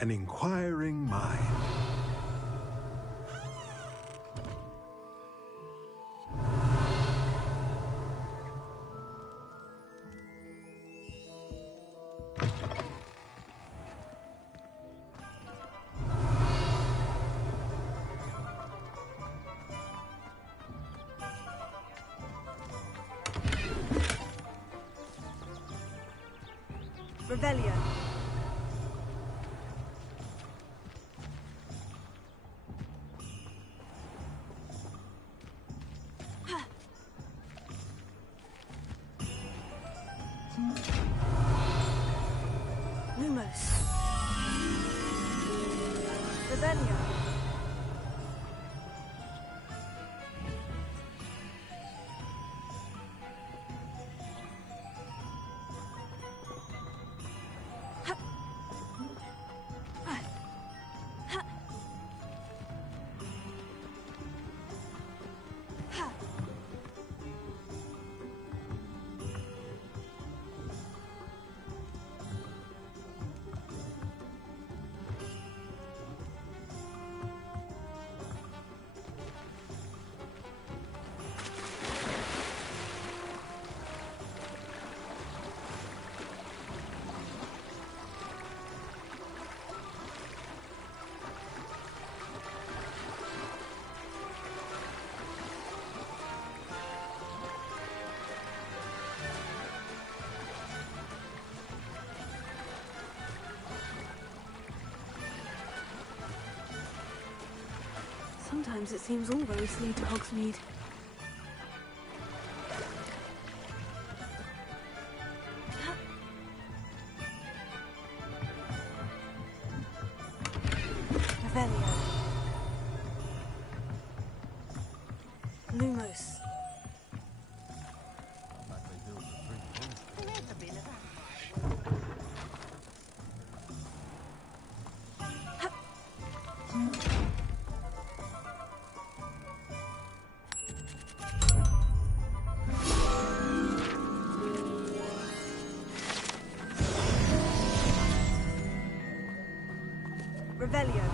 an inquiring mind. Revelio. Lumos. Revelio. Sometimes it seems all roads lead to Hogsmeade. Revelio. Lumos. Revelio.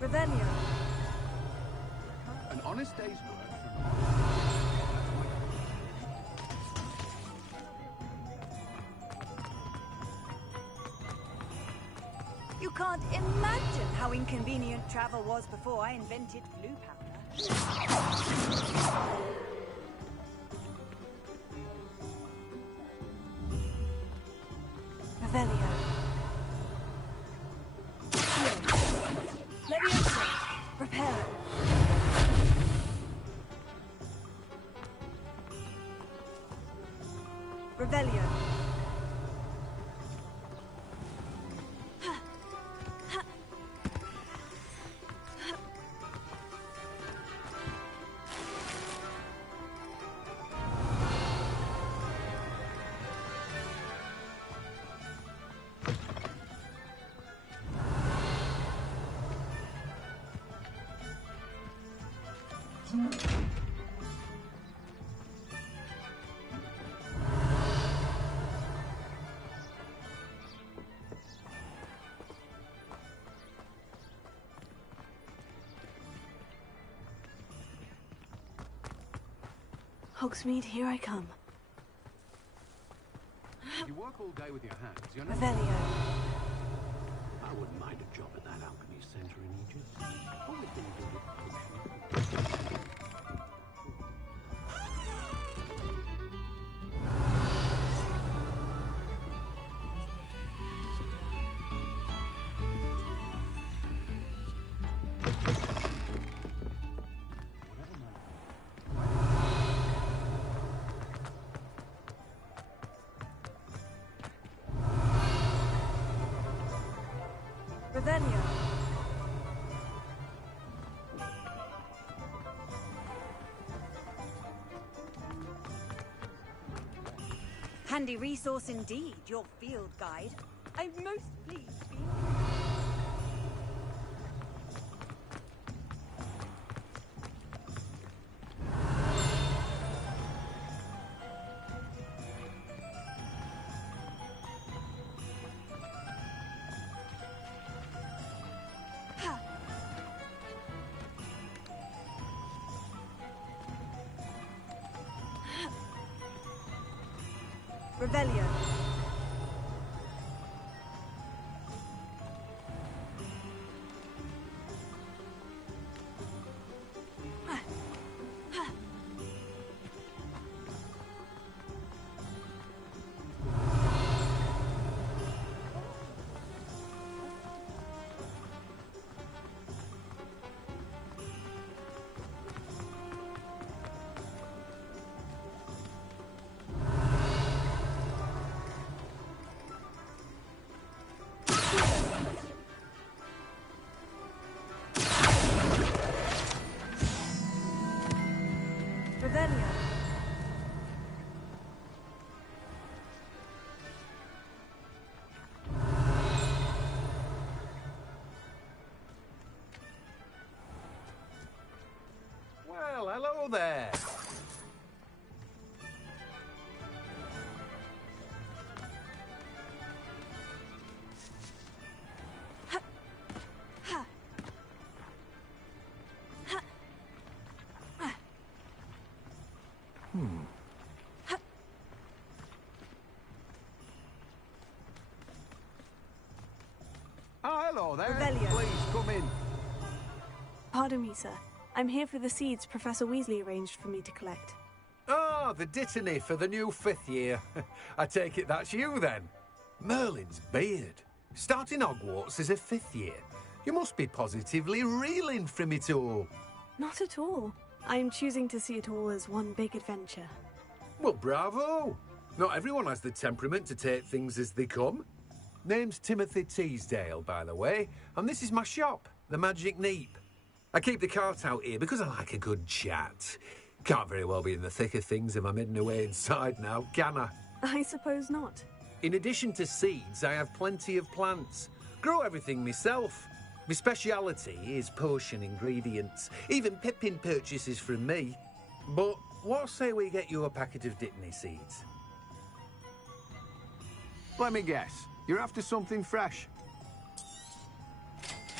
Revelio. An honest day's work. You can't imagine how inconvenient travel was before I invented blue powder. Revelio. Leviosa. Repair. Revelio. Hogsmeade, here I come. You work all day with your hands, you're not... Revelio. I wouldn't mind a job at that alchemy centre in Egypt. Always been good at potions. Revelio. Handy resource indeed, your field guide. I'm most pleased being... Revelio. Revelio. Well, hello there. Oh, hello there. Revelio. Please come in. Pardon me, sir. I'm here for the seeds Professor Weasley arranged for me to collect. Oh, the dittany for the new 5th year. I take it that's you then. Merlin's beard. Starting Hogwarts as a 5th year. You must be positively reeling from it all. Not at all. I'm choosing to see it all as one big adventure. Well, bravo. Not everyone has the temperament to take things as they come. Name's Timothy Teasdale, by the way, and this is my shop, the Magic Neep. I keep the cart out here because I like a good chat. Can't very well be in the thick of things if I'm hidden away inside now, can I? I suppose not. In addition to seeds, I have plenty of plants. Grow everything myself. My speciality is potion ingredients. Even Pippin purchases from me. But what say we get you a packet of Dittany seeds? Let me guess. You're after something fresh.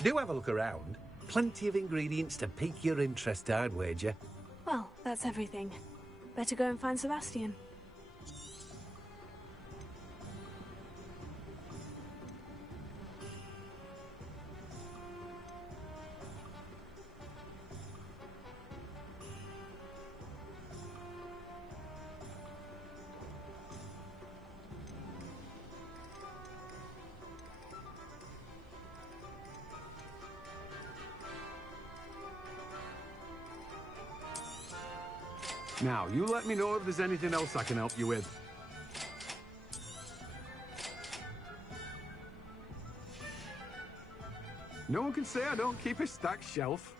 Do have a look around. Plenty of ingredients to pique your interest, I'd wager. Well, that's everything. Better go and find Sebastian. Now, you let me know if there's anything else I can help you with. No one can say I don't keep a stacked shelf.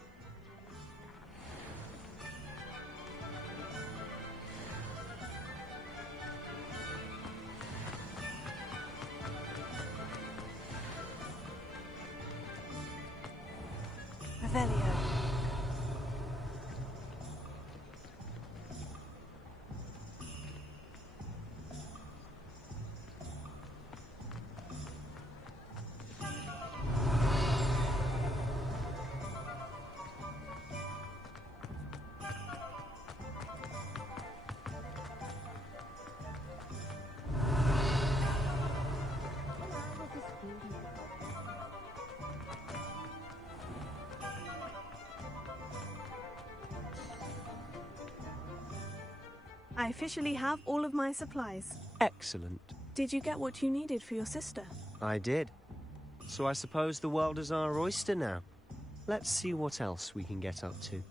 Revelio. I officially have all of my supplies. Excellent. Did you get what you needed for your sister? I did. So I suppose the world is our oyster now. Let's see what else we can get up to.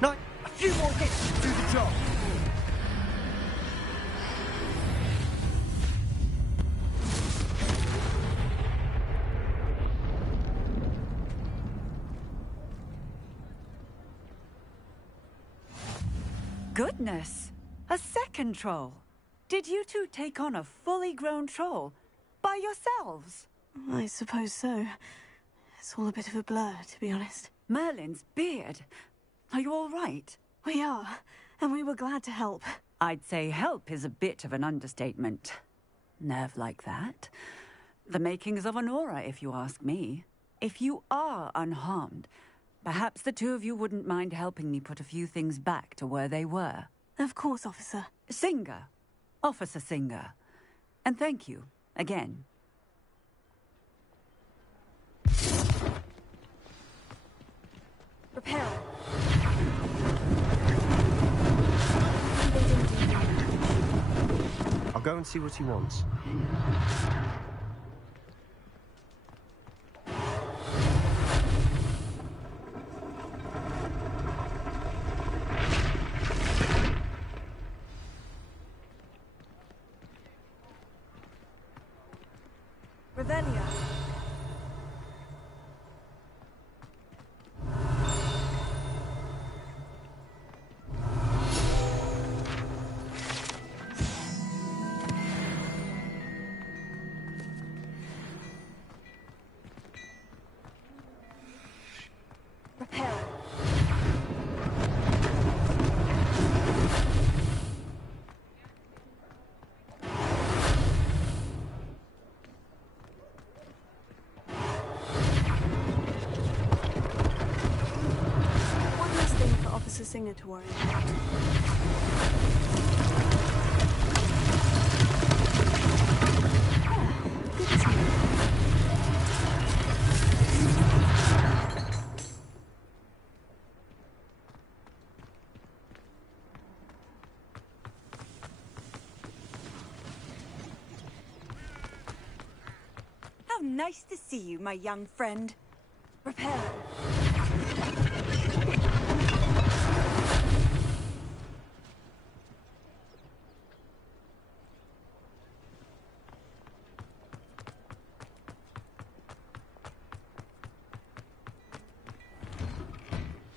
No, A few more hits to do the job. Goodness! A second troll. Did you two take on a fully grown troll by yourselves? I suppose so. It's all a bit of a blur, to be honest. Merlin's beard. Are you all right? We are, and we were glad to help. I'd say help is a bit of an understatement. Nerve like that. The makings of an aura, if you ask me. If you are unharmed, perhaps the two of you wouldn't mind helping me put a few things back to where they were. Of course, officer. Singer. Officer Singer. And thank you, again. Repair. I'll go and see what he wants. Revelia. Repair. One less thing for Officer Singer to worry about. Good to see you. How nice to see you, my young friend. Repair.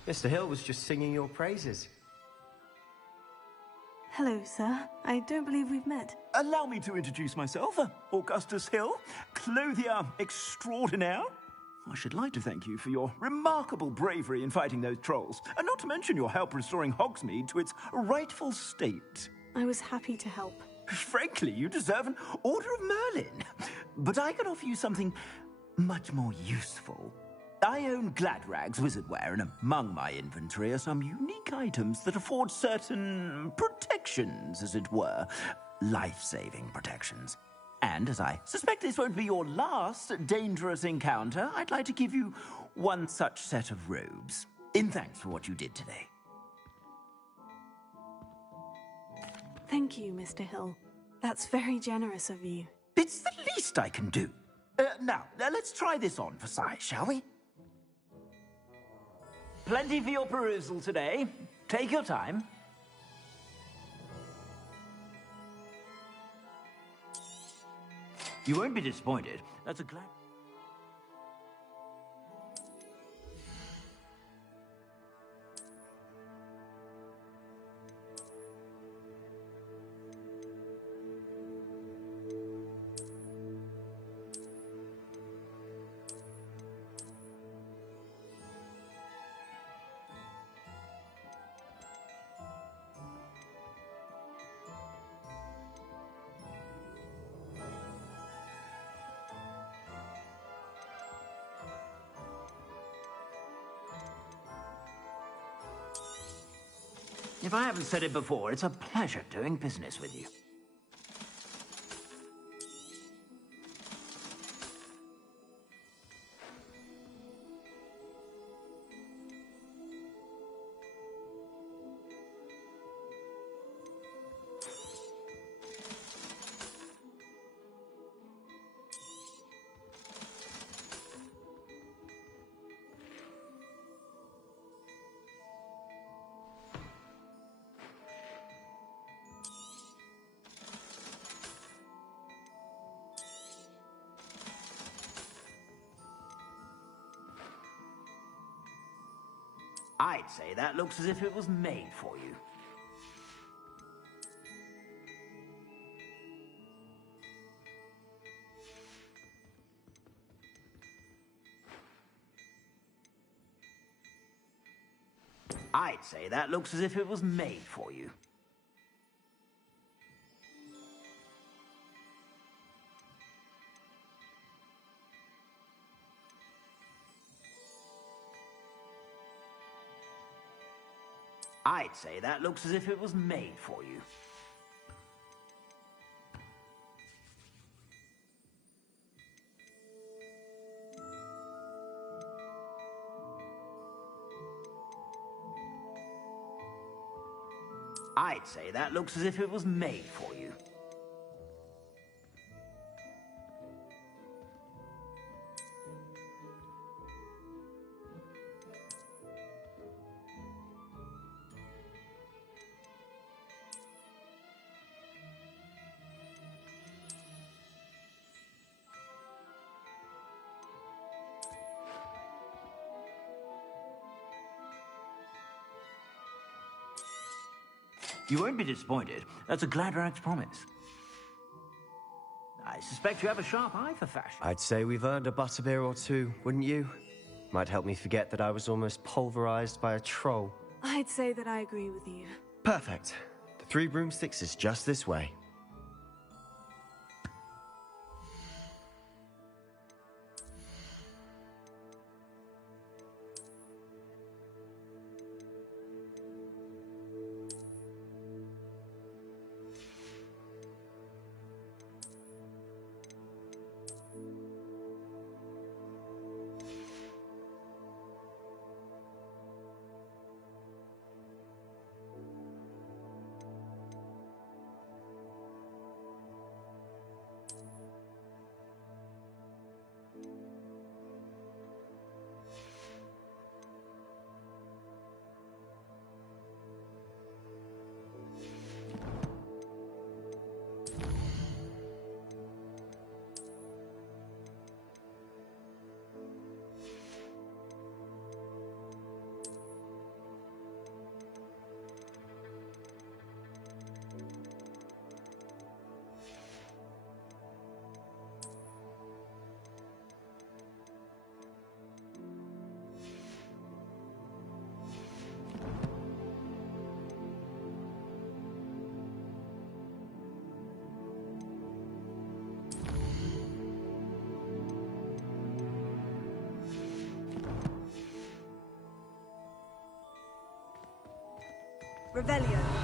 Mr. Hill was just singing your praises. Hello, sir. I don't believe we've met. Allow me to introduce myself, Augustus Hill, clothier extraordinaire. I should like to thank you for your remarkable bravery in fighting those trolls, and not to mention your help restoring Hogsmeade to its rightful state. I was happy to help. Frankly, you deserve an Order of Merlin. But I can offer you something much more useful. I own Gladrag's wizardware, and among my inventory are some unique items that afford certain protections, as it were. Life-saving protections. And as I suspect this won't be your last dangerous encounter, I'd like to give you one such set of robes, in thanks for what you did today. Thank you, Mr. Hill. That's very generous of you. It's the least I can do. Now, let's try this on for size, shall we? Plenty for your perusal today. Take your time. You won't be disappointed. That's a glad... If I haven't said it before, it's a pleasure doing business with you. I'd say that looks as if it was made for you. I'd say that looks as if it was made for you. I'd say that looks as if it was made for you. I'd say that looks as if it was made for you. You won't be disappointed. That's a Gladrag's promise. I suspect you have a sharp eye for fashion. I'd say we've earned a butterbeer or two, wouldn't you? Might help me forget that I was almost pulverized by a troll. I'd say that I agree with you. Perfect. The Three Broomsticks is just this way. Revelio.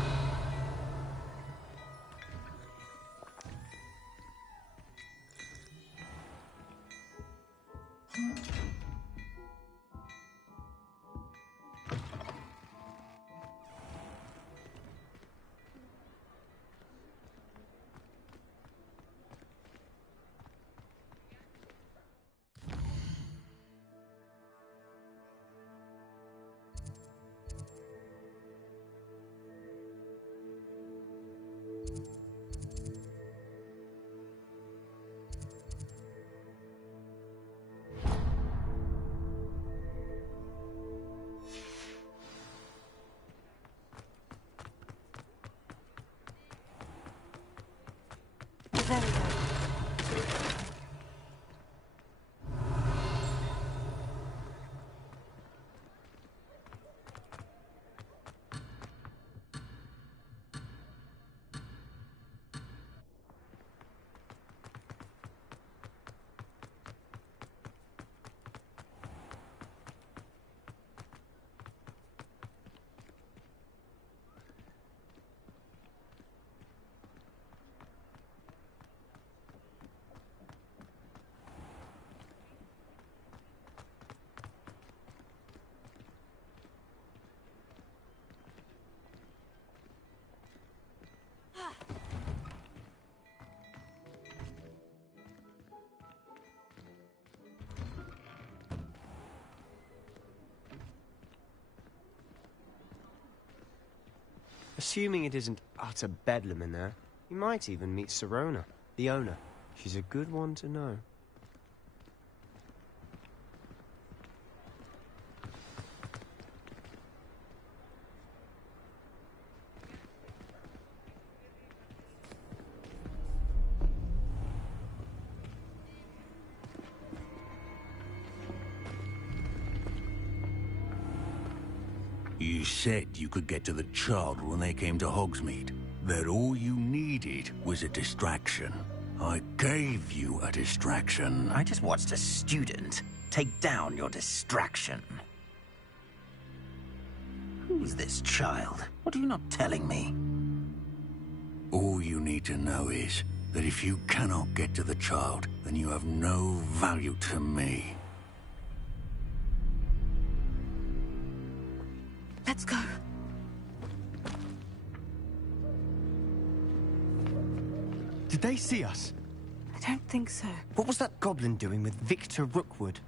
Assuming it isn't utter bedlam in there, you might even meet Sirona, the owner. She's a good one to know. You said you could get to the child when they came to Hogsmeade. That all you needed was a distraction. I gave you a distraction. I just watched a student take down your distraction. Who's this child? What are you not telling me? All you need to know is that if you cannot get to the child, then you have no value to me. Let's go. Did they see us? I don't think so. What was that goblin doing with Victor Rookwood?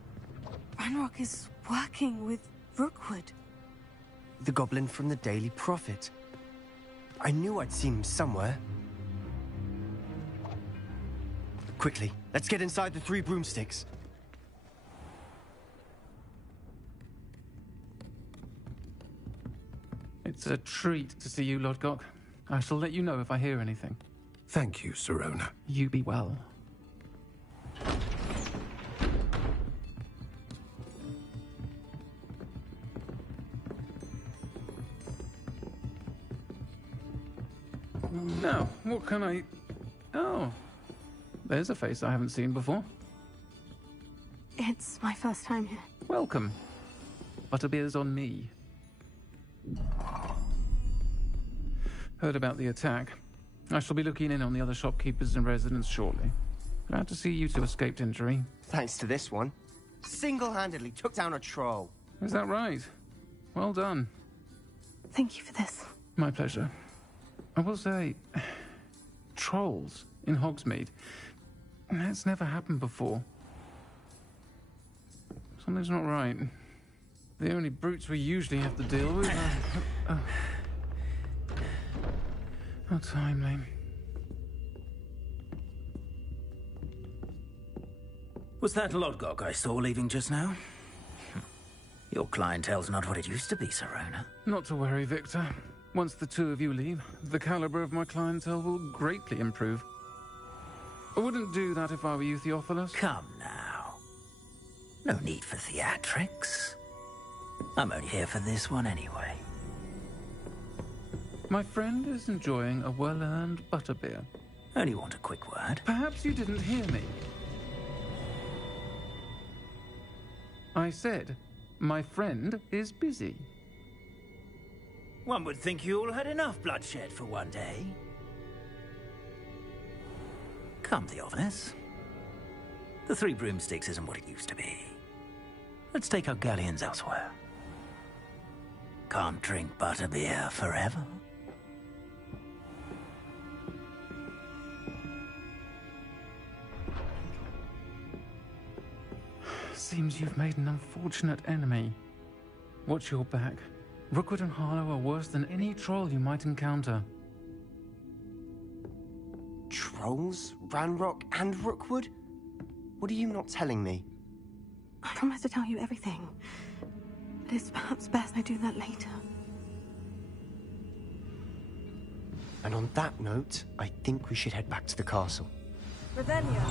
Ranrock is working with Rookwood. The goblin from the Daily Prophet. I knew I'd seen him somewhere. Quickly, let's get inside the 3 broomsticks. It's a treat to see you, Lodgok. I shall let you know if I hear anything. Thank you, Sirona. You be well. Now, what can I... Oh, there's a face I haven't seen before. It's my first time here. Welcome. Butterbeer's on me. Heard about the attack. I shall be looking in on the other shopkeepers and residents shortly. Glad to see you two escaped injury. Thanks to this one. Single-handedly took down a troll. Is that right? Well done. Thank you for this. My pleasure. I will say, trolls in Hogsmeade. That's never happened before. Something's not right. The only brutes we usually have to deal with are... How timely. Was that Lodgok I saw leaving just now? Your clientele's not what it used to be, Sirona. Not to worry, Victor. Once the 2 of you leave, the caliber of my clientele will greatly improve. I wouldn't do that if I were you, Theophilus. Come now. No need for theatrics. I'm only here for this one anyway. My friend is enjoying a well-earned butterbeer. Only want a quick word. Perhaps you didn't hear me. I said, my friend is busy. One would think you all had enough bloodshed for one day. Come, Theophilus. The 3 broomsticks isn't what it used to be. Let's take our galleons elsewhere. Can't drink butterbeer forever. Seems you've made an unfortunate enemy. Watch your back. Rookwood and Harlow are worse than any troll you might encounter. Trolls? Ranrock and Rookwood? What are you not telling me? I promise to tell you everything. But it's perhaps best I do that later. And on that note, I think we should head back to the castle. Revelio.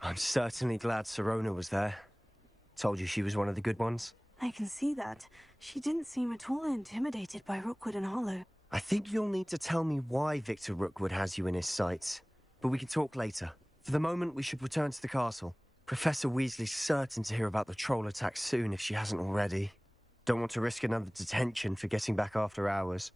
I'm certainly glad Sirona was there. Told you she was one of the good ones. I can see that. She didn't seem at all intimidated by Rookwood and Hollow. I think you'll need to tell me why Victor Rookwood has you in his sights. But we can talk later. For the moment, we should return to the castle. Professor Weasley's certain to hear about the troll attack soon if she hasn't already. Don't want to risk another detention for getting back after hours.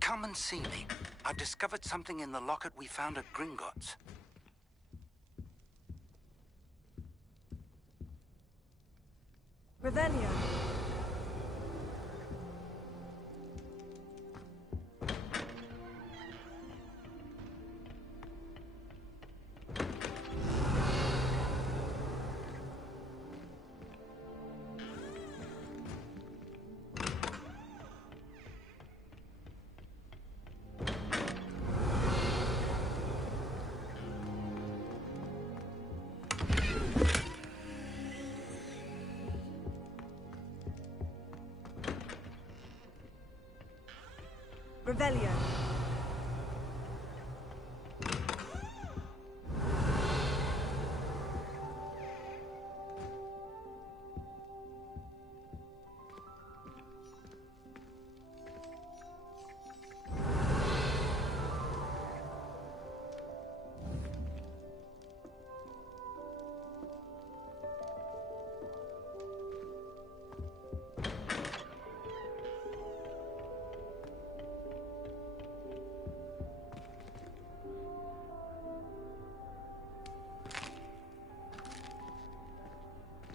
Come and see me. I've discovered something in the locket we found at Gringotts. Revelio. Revelio.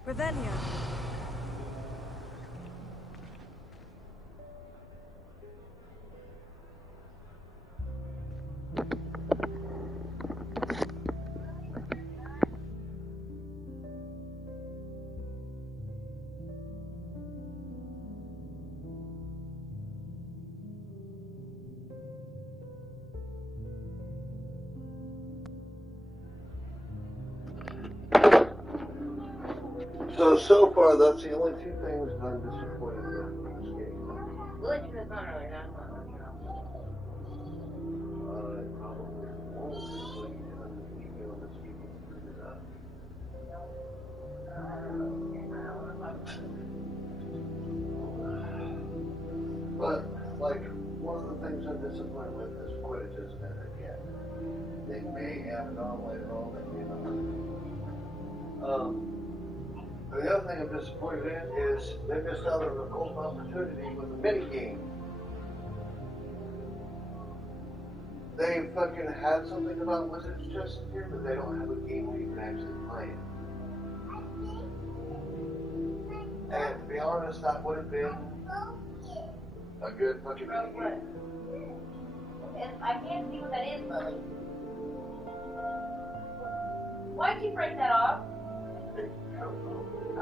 Revelio. So far, that's the only two things that I'm disappointed with in this game. Probably won't until you get an email that's getting printed up. But, like, one of the things I'm disappointed with is Quidditch isn't in it yet. They may have it on later on, they may not. The other thing I'm disappointed in is they missed out on a golden opportunity with the mini game. They fucking had something about Wizard's Chess in here, but they don't have a game where you can actually play it. And to be honest, that would have been a good fucking mini game. I can't see what that is, Lily. Why'd you break that off?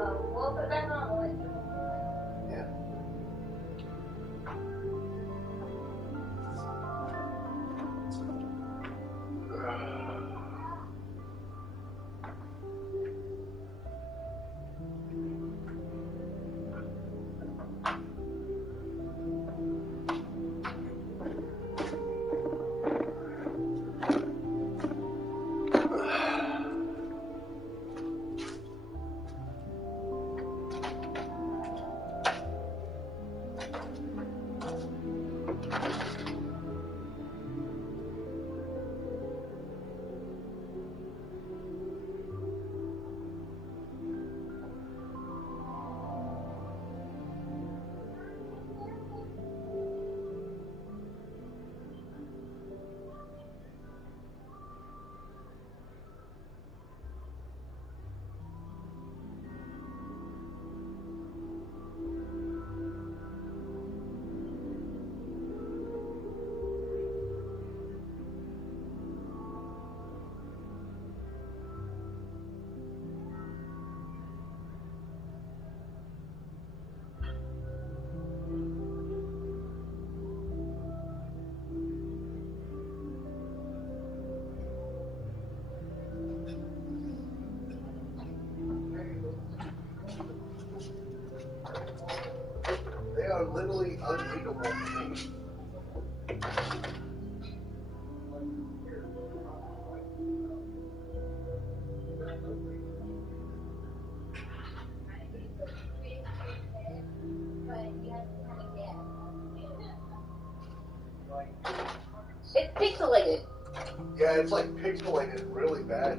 Oh, we'll put it back on, Lily. Yeah. They are literally unreadable to me. It's pixelated. Yeah, it's like pixelated really bad.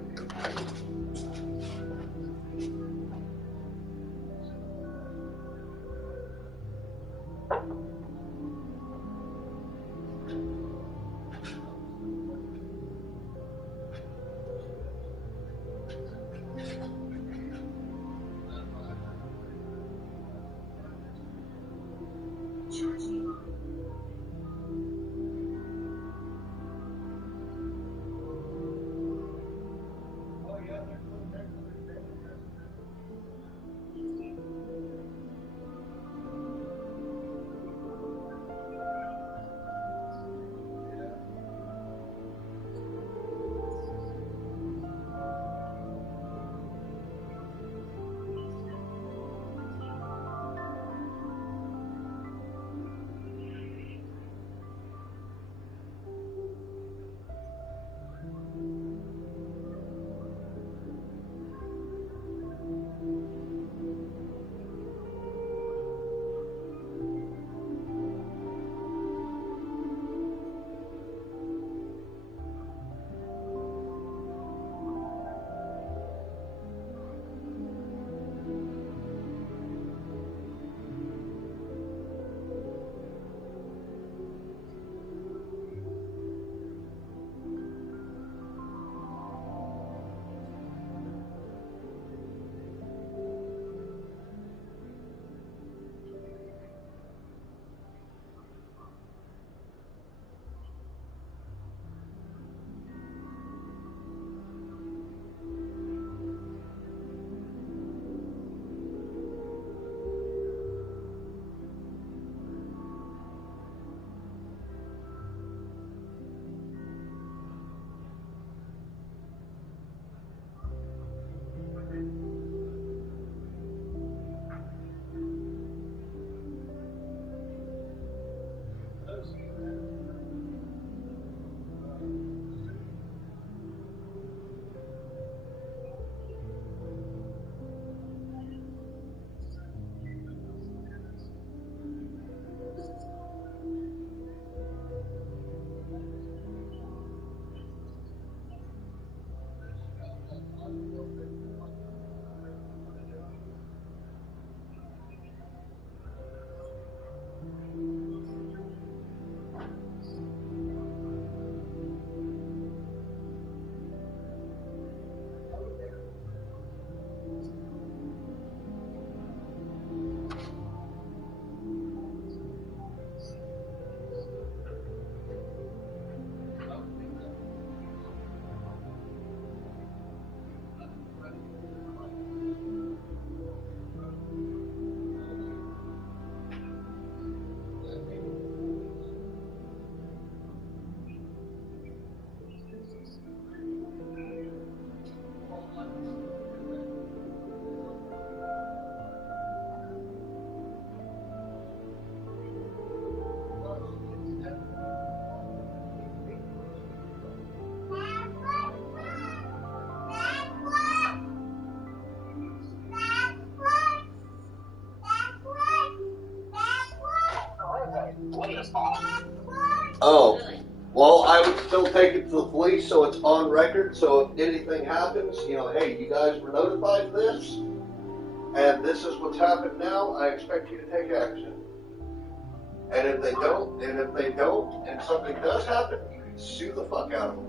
What is Oh. Well, I would still take it to the police so it's on record. So if anything happens, you know, hey, you guys were notified of this, and this is what's happened now. I expect you to take action. And if they don't, and something does happen, you can sue the fuck out of them.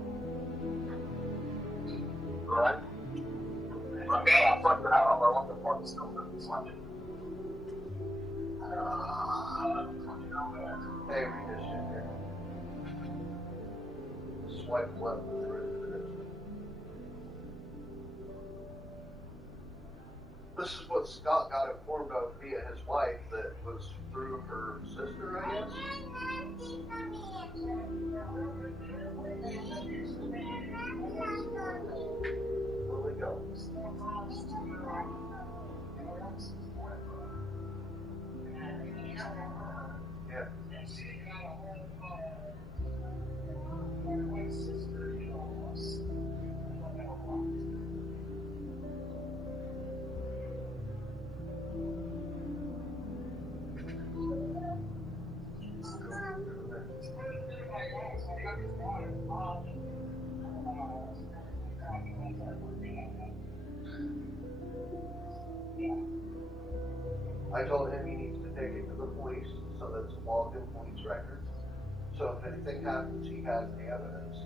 Right. Okay, I'll fuck it out. I want the fuck stuff in this one. Hey, read this shit here. Swipe left. This is what Scott got informed of via his wife that was through her sister, I guess. Where we go? Yeah. I told him he needs to take it to the police so that it's logged in police records. So if anything happens, he has the evidence.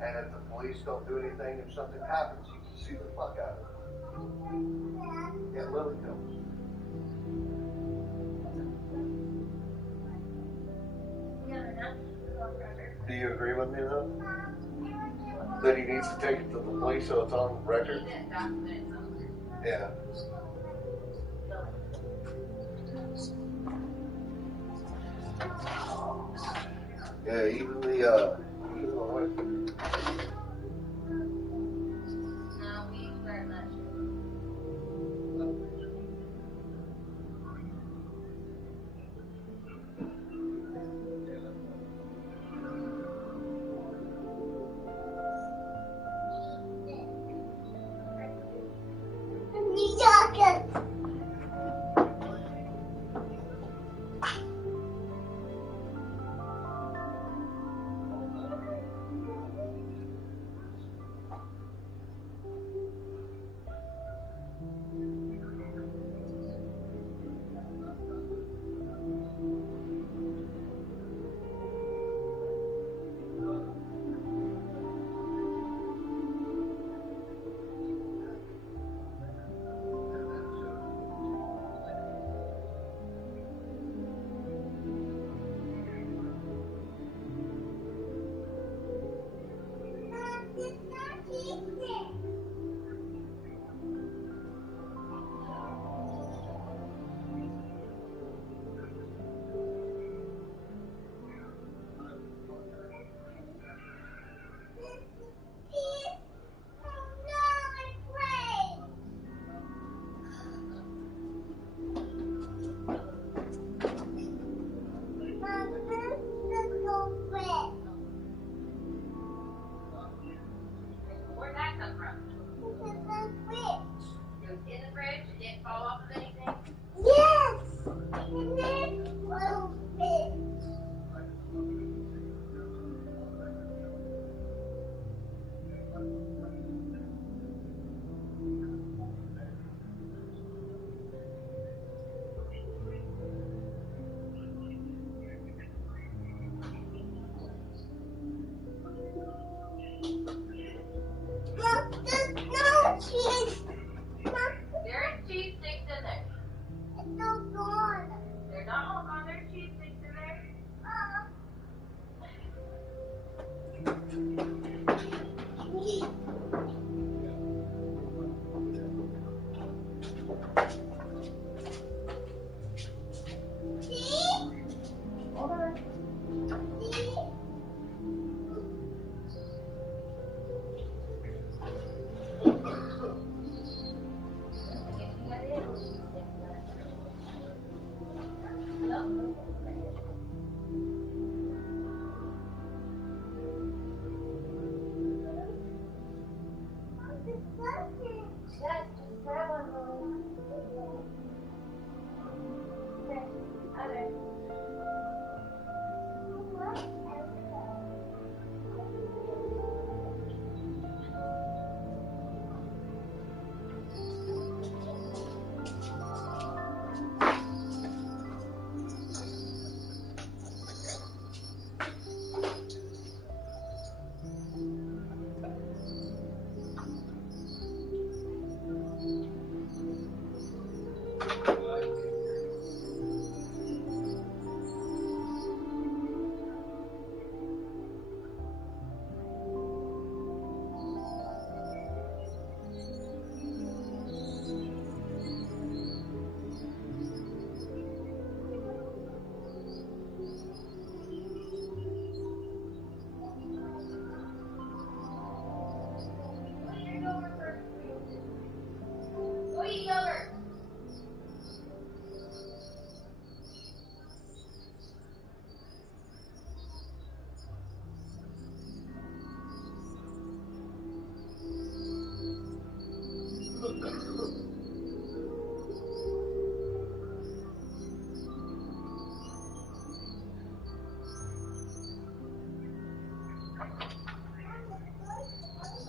And if the police don't do anything, if something happens, he can sue the fuck out of it. Yeah, Lily Hills. Do you agree with me though? That he needs to take it to the police so it's on record? Yeah. Yeah, even the wife.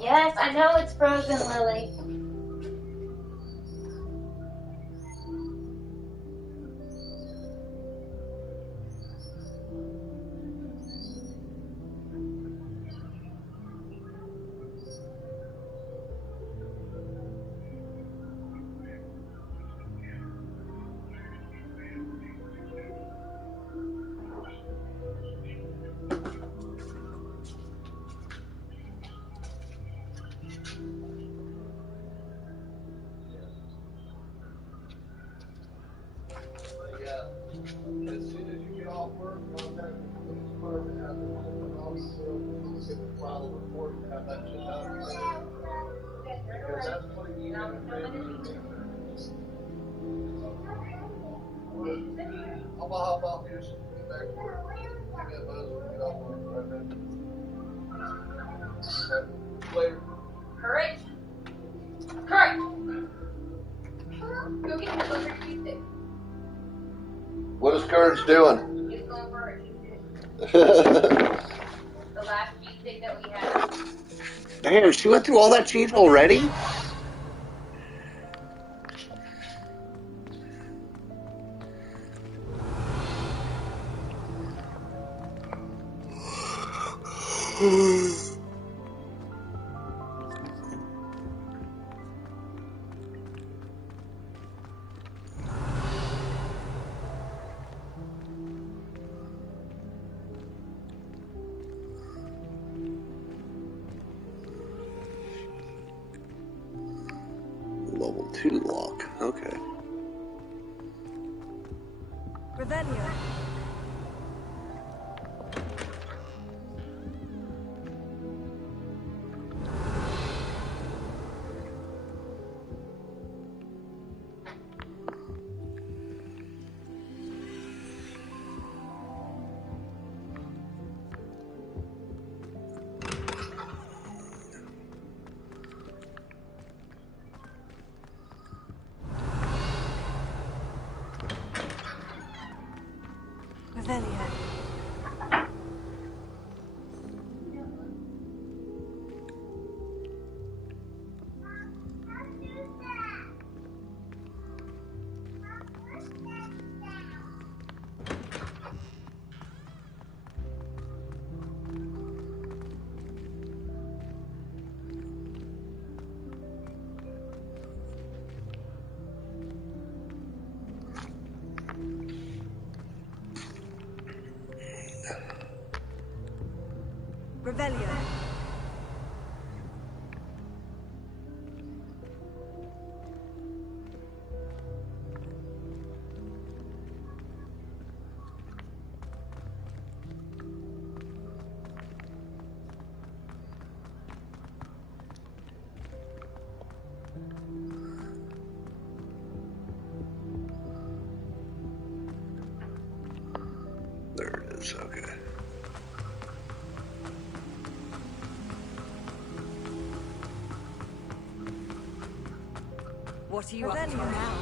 Yes, I know it's frozen, Lily. But yeah, as soon as you get off work, contact the police department, have them send an officer over so we can file a report and have that shit documented. Because that's putting you in a family danger. I'm gonna hop off here so we can get back to work. Give me a buzz when you get off work, right, man? Okay. Later. Courage. Courage. Go get your laser toothpick. What is Courage doing? He's going for a toothpick. The last toothpick that we had. Damn, she went through all that cheese already? Level 2 lock. Okay. Revelio. Revelio. Revelio. There it is, okay. What are you up to now?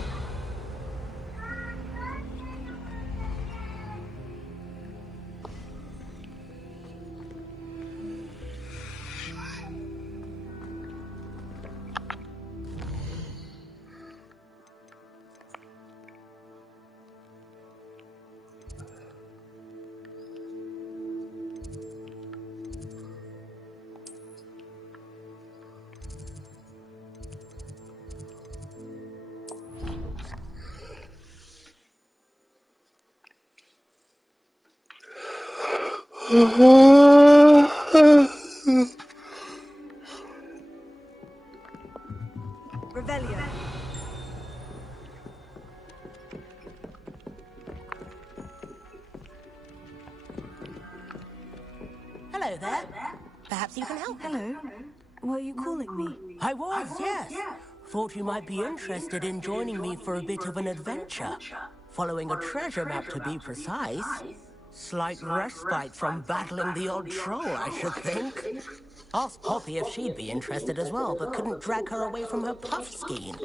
Revelio. Hello there. Perhaps you can help. Hello. Were you calling me? I was, yes. Thought you might be interested in joining me for a bit of an adventure. Following a treasure map, to be precise. Slight respite from battling the odd troll, I should think. Asked Poppy if she'd be interested as well, but couldn't drag her away from her puff skiing.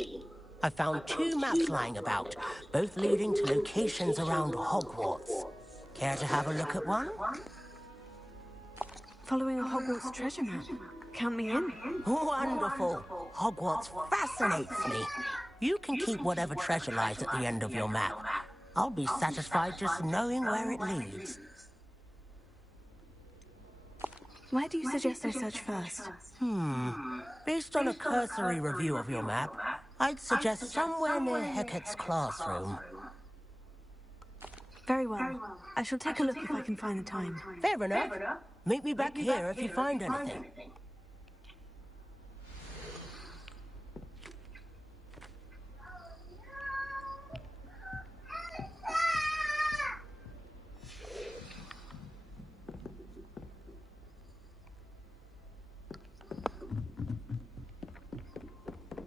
I found 2 maps lying about, both leading to locations around Hogwarts. Care to have a look at one? Following a Hogwarts treasure map. Count me in. Wonderful. Hogwarts fascinates me. You can keep whatever treasure lies at the end of your map. I'll be satisfied just knowing where it leads. Where do you suggest I search first? Based on a cursory review of your map, I'd suggest somewhere near Hecat's classroom. Very well. I shall take a look if I can find the time. Fair enough. Meet me back here if you find anything.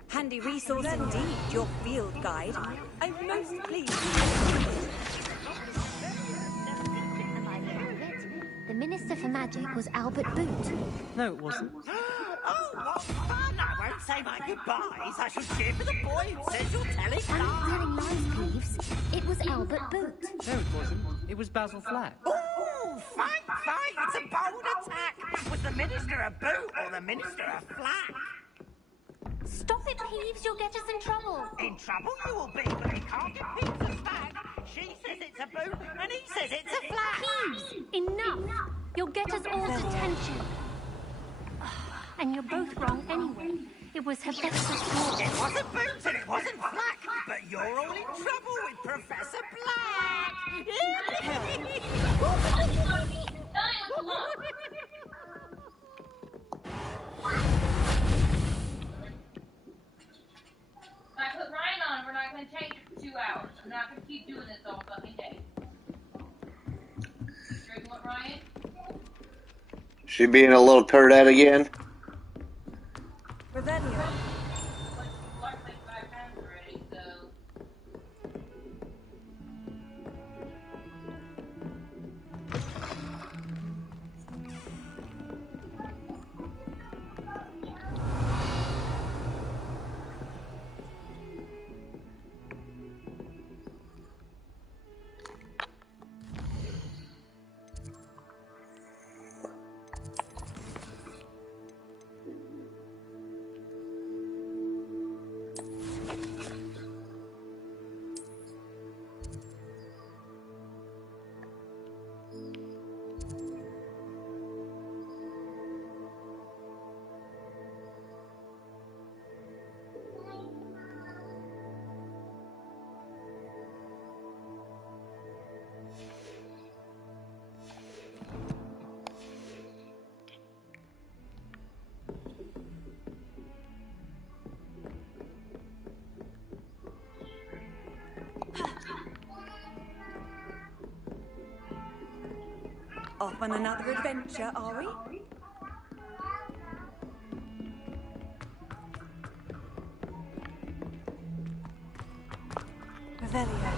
Handy resource indeed, your field guide. I'm most pleased. The Minister for Magic was Albert Boot. No, it wasn't. Oh, what fun! I won't say my goodbyes. I shall cheer for the boy who says you're telling I'm not telling lies, Peeves. It was Albert Boot. No, it wasn't. It was Basil Flack. Oh, fight, fight! It's a bold attack! Was the Minister a boot or the Minister a flack? Stop it, Peeves. You'll get us in trouble. In trouble you will be, but you can't get Peeves a stack. She says it's a boot, and he says it's a flack. Peeves, enough. You'll get us all detention. And you're both wrong anyway. It was Hephaestus Hall. It wasn't Boots and it wasn't Flack, but you're all in trouble with Professor Black. I put Ryan on, we're not going to change it for 2 hours. I'm not going to keep doing this all fucking day. Sure you want Ryan? She being a little turdette again? Revelio. Off on another adventure, are we? Revelio.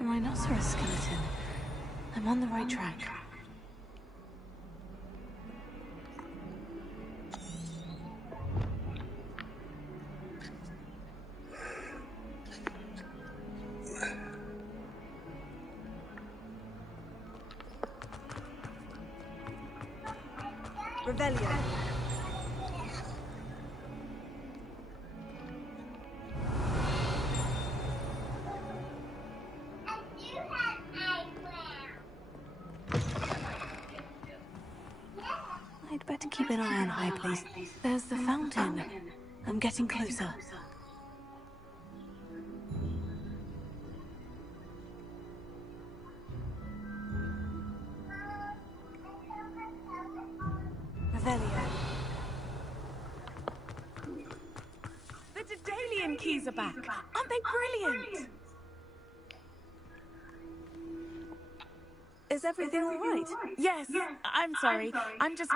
A rhinoceros skeleton. I'm on the right track. Revelio. I'd better keep an eye on High Place. There's the fountain. I'm getting closer. Revelio. The Daedalian keys are back. Aren't they brilliant? Is everything all right? Yes. I'm sorry. I'm just...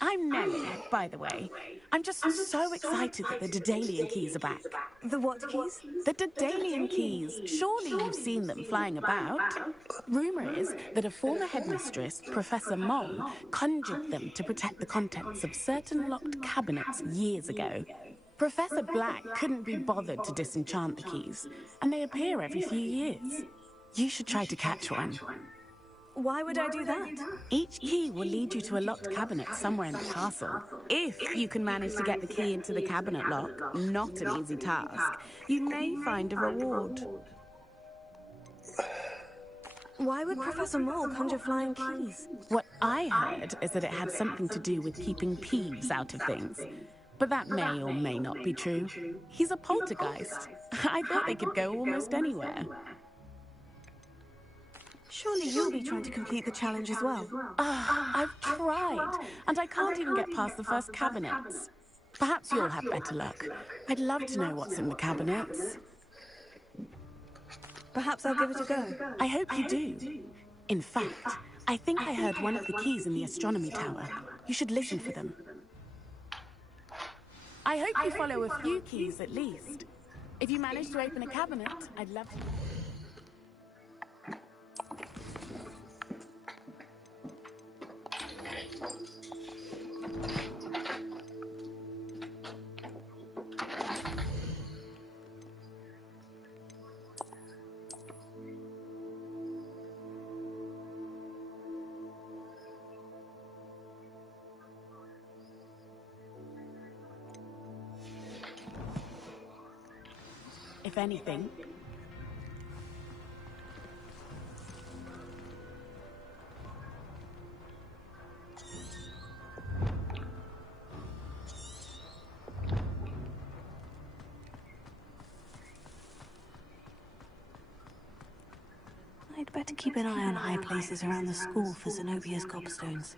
I'm Nellie, by the way. I'm just so excited that the Daedalian keys are back. The what keys? The Daedalian keys. Surely you've seen them flying about. Rumour is that a former headmistress, Professor Mole, conjured them to protect the contents of certain locked cabinets years ago. Professor Black couldn't be bothered to disenchant the keys, and they appear every few years. You should try to catch one. Why would I do that? Each key will lead you to a locked cabinet somewhere in the castle. If you can manage to get the key into the cabinet lock, not an easy task, you may find a reward. Why would Professor Mole conjure flying keys? What I heard is that it had something to do with keeping Peeves out of things. But that may or may not be true. He's a poltergeist. I thought they could go almost anywhere. Surely you'll be trying to complete the challenge as well. I've tried, and I can't even get past the first cabinets. Perhaps you'll have better luck. I'd love to know what's in the cabinets. Perhaps I'll give it a go. I hope you do. In fact, I think I heard one of the keys in the astronomy tower. You should listen for them. I hope you follow a few keys at least. If you manage to open a cabinet, I'd love to... If anything. I'd better keep an eye on high places around the school for Zenobia's gobstones.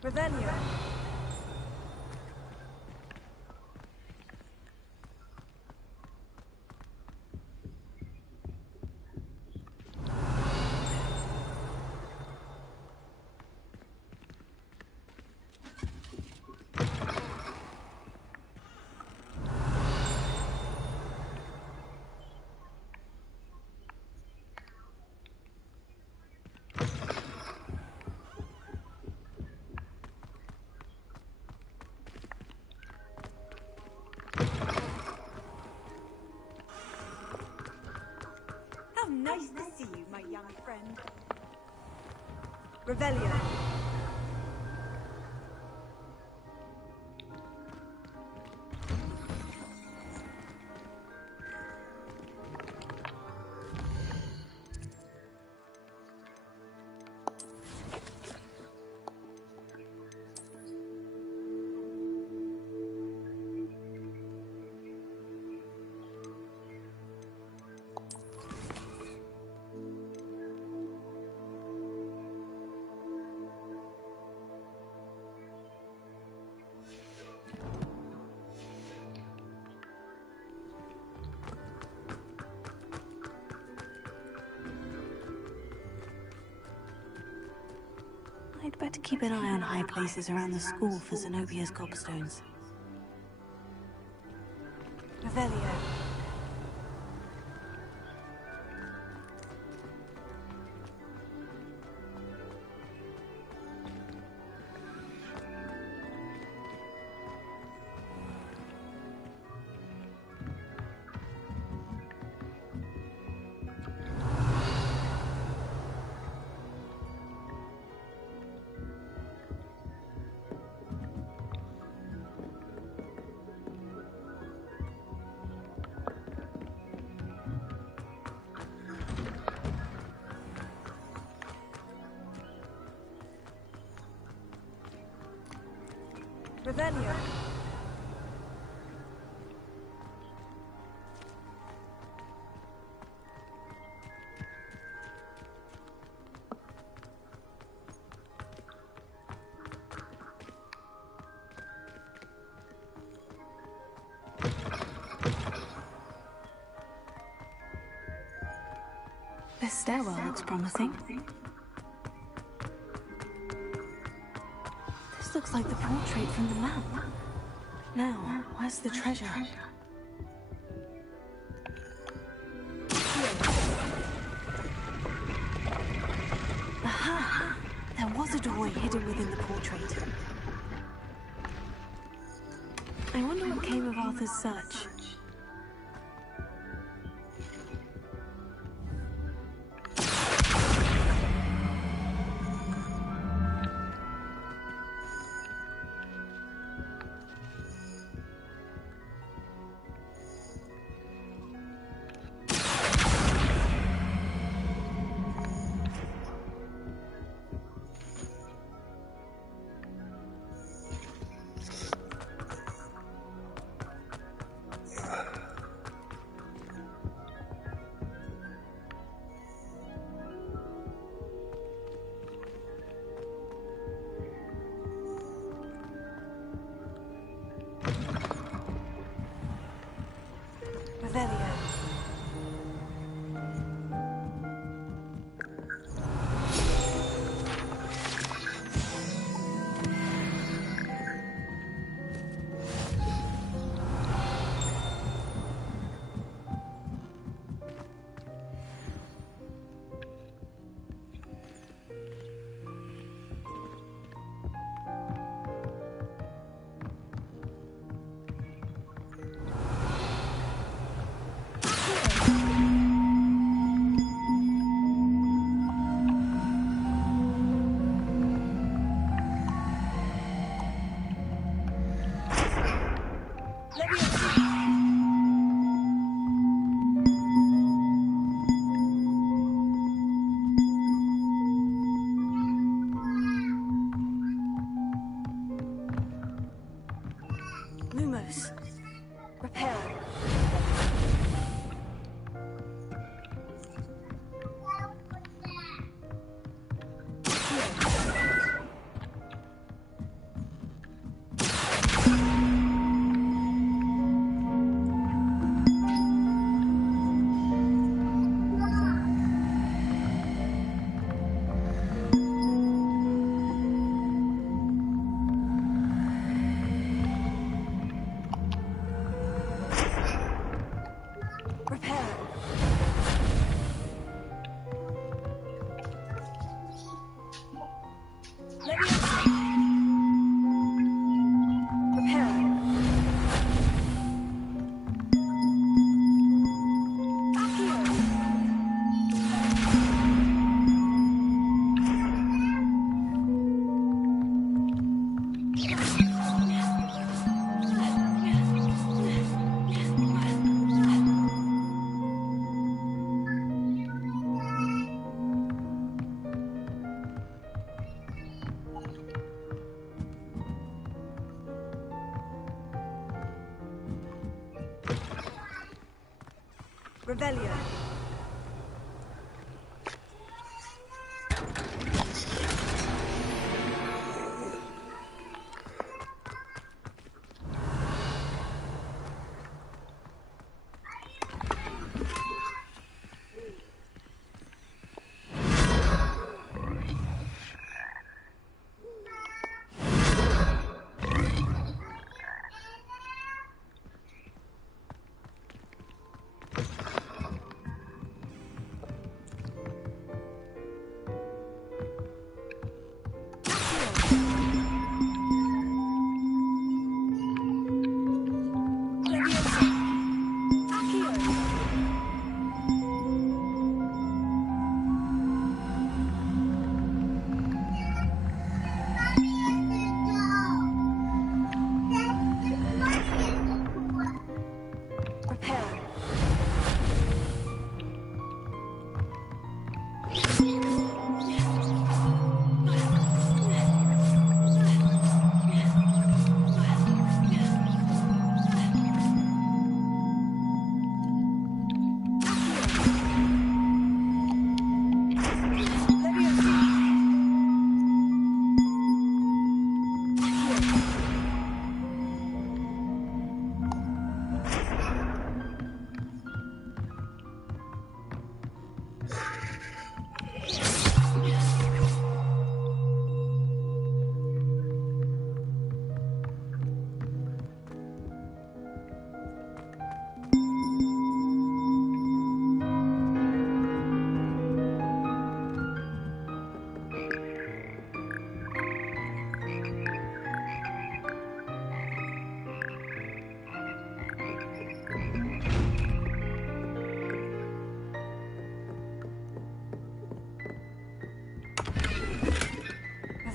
Revelio. Nice to see you, my young friend. Revelio. I'd better keep an eye on high places around the school for Zenobia's gobstones. Revelio. Revelio. This stairwell looks promising. This looks like the portrait from the map. Now, where's the treasure? Aha! There was a doorway hidden within the portrait. I wonder what came of Arthur's search. Revelio. Lumos. Repair. Revelio.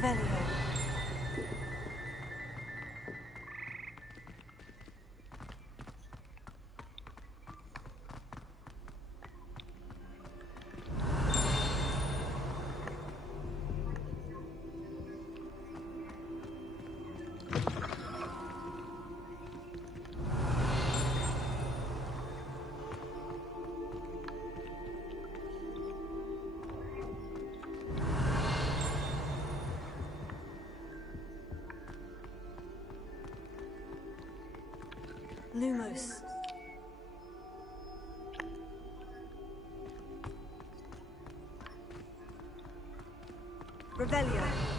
Revelio. Lumos. Revelio.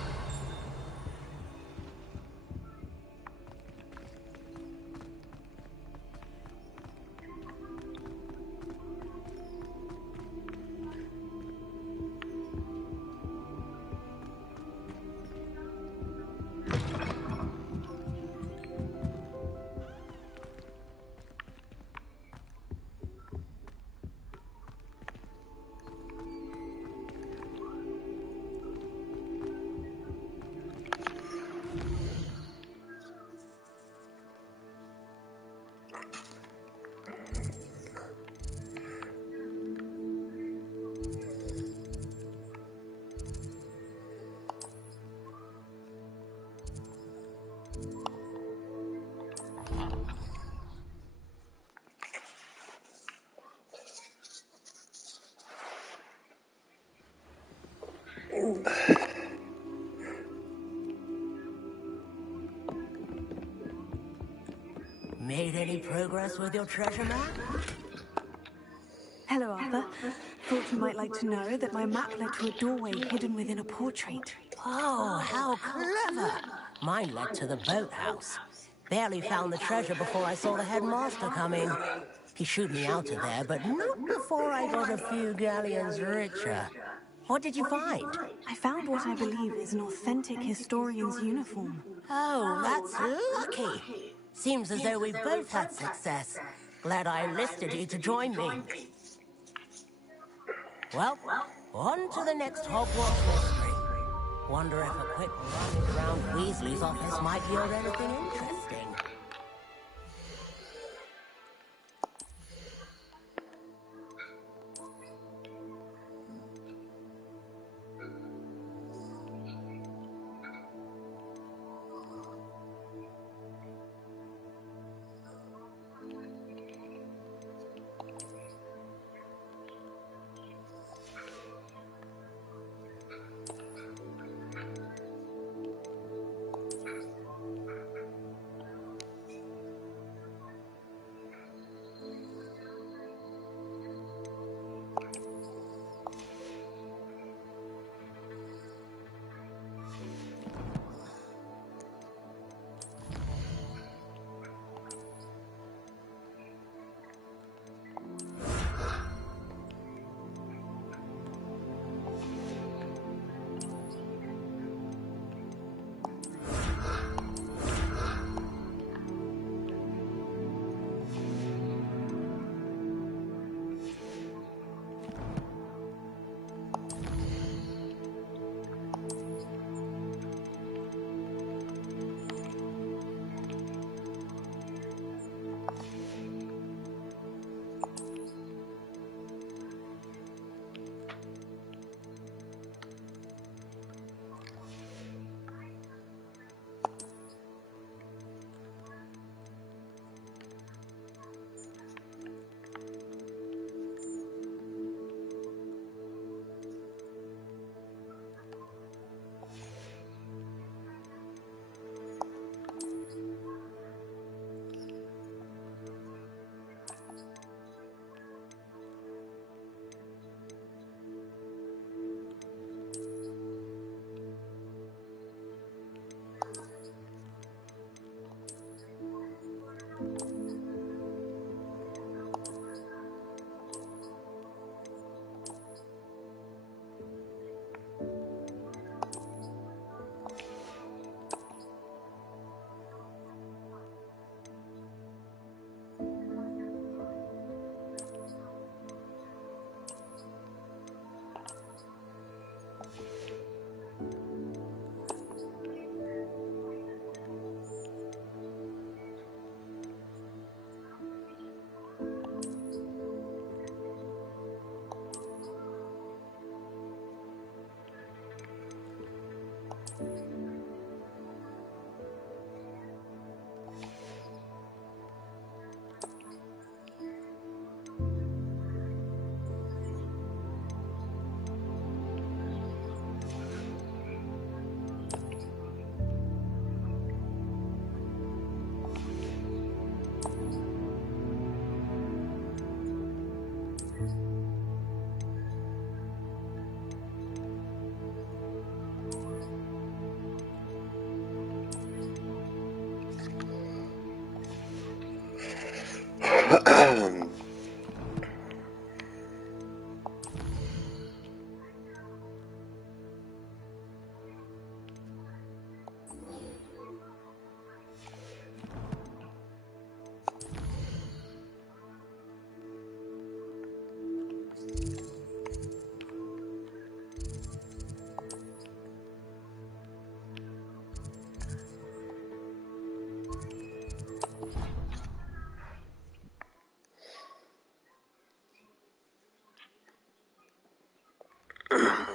Made any progress with your treasure map? Hello, Arthur. Thought you might like to know that my map led to a doorway hidden within a portrait. Oh, how clever! Mine led to the boathouse. Barely found the treasure before I saw the headmaster come in. He shooed me out of there, but not before I got a few galleons richer. What did you find? I found what I believe is an authentic historian's uniform. Oh, that's lucky. Seems as though we both had success. Glad I enlisted you to join me. Well, on to the next Hogwarts mystery. Wonder if a quick run around Weasley's office might yield anything interesting.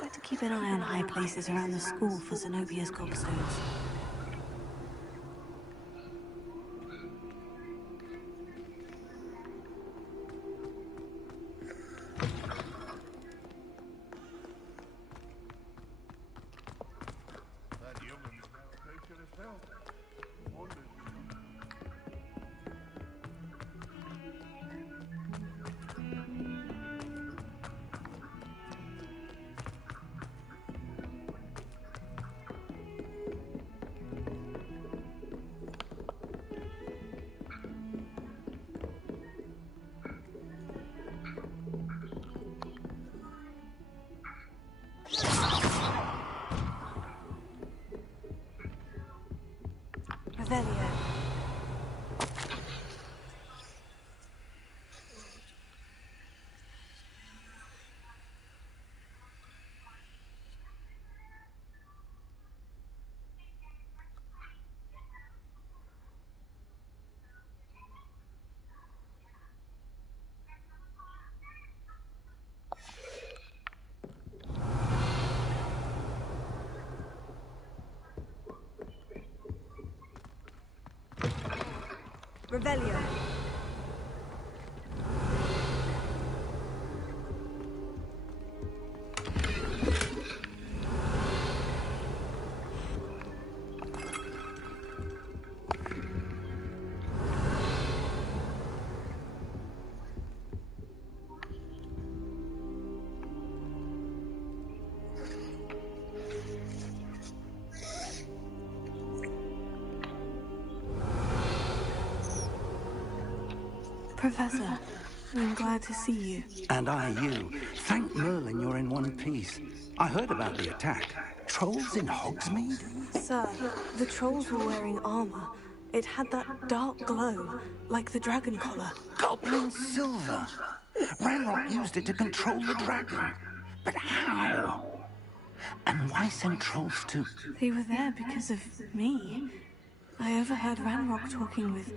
Better keep an eye on high places around the school for Zenobia's gobstones. Revelio. Revelio. Professor, I'm glad to see you. And I you. Thank Merlin you're in one piece. I heard about the attack. Trolls in Hogsmeade? Sir, the trolls were wearing armor. It had that dark glow, like the dragon collar. Goblin silver! Ranrock used it to control the dragon. But how? And why send trolls to... They were there because of me. I overheard Ranrock talking with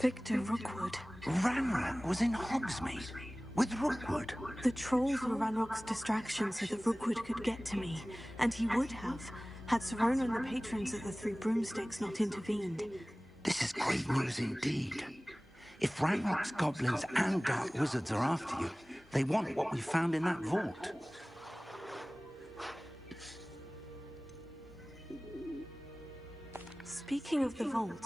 Victor Rookwood. Ranrock was in Hogsmeade with Rookwood. The trolls were Ranrock's distraction so that Rookwood could get to me, and he would have, had Serona and the patrons of the Three Broomsticks not intervened. This is great news indeed. If Ranrock's goblins and dark wizards are after you, they want what we found in that vault. Speaking of the vault,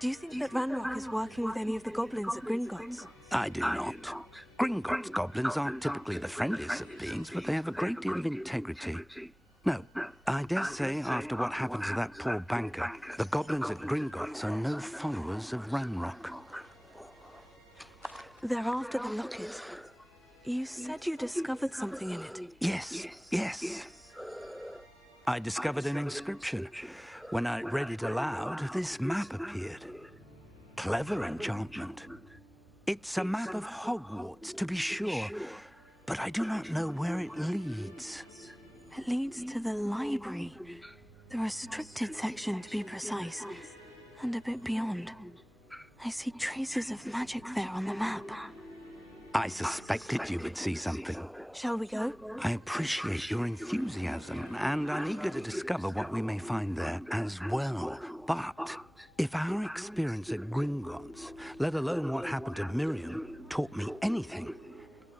do you think that Ranrock is working with any of the goblins at Gringotts? I do not. Gringotts goblins aren't typically the friendliest of beings, but they have a great deal of integrity. No, I dare say after what happened to that poor banker, the goblins at Gringotts are no followers of Ranrock. They're after the locket. You said you discovered something in it. Yes. I discovered an inscription. When I read it aloud, this map appeared. Clever enchantment. It's a map of Hogwarts, to be sure, but I do not know where it leads. It leads to the library. The restricted section, to be precise, and a bit beyond. I see traces of magic there on the map. I suspected you would see something. Shall we go? I appreciate your enthusiasm, and I'm eager to discover what we may find there as well. But if our experience at Gringotts, let alone what happened to Miriam, taught me anything,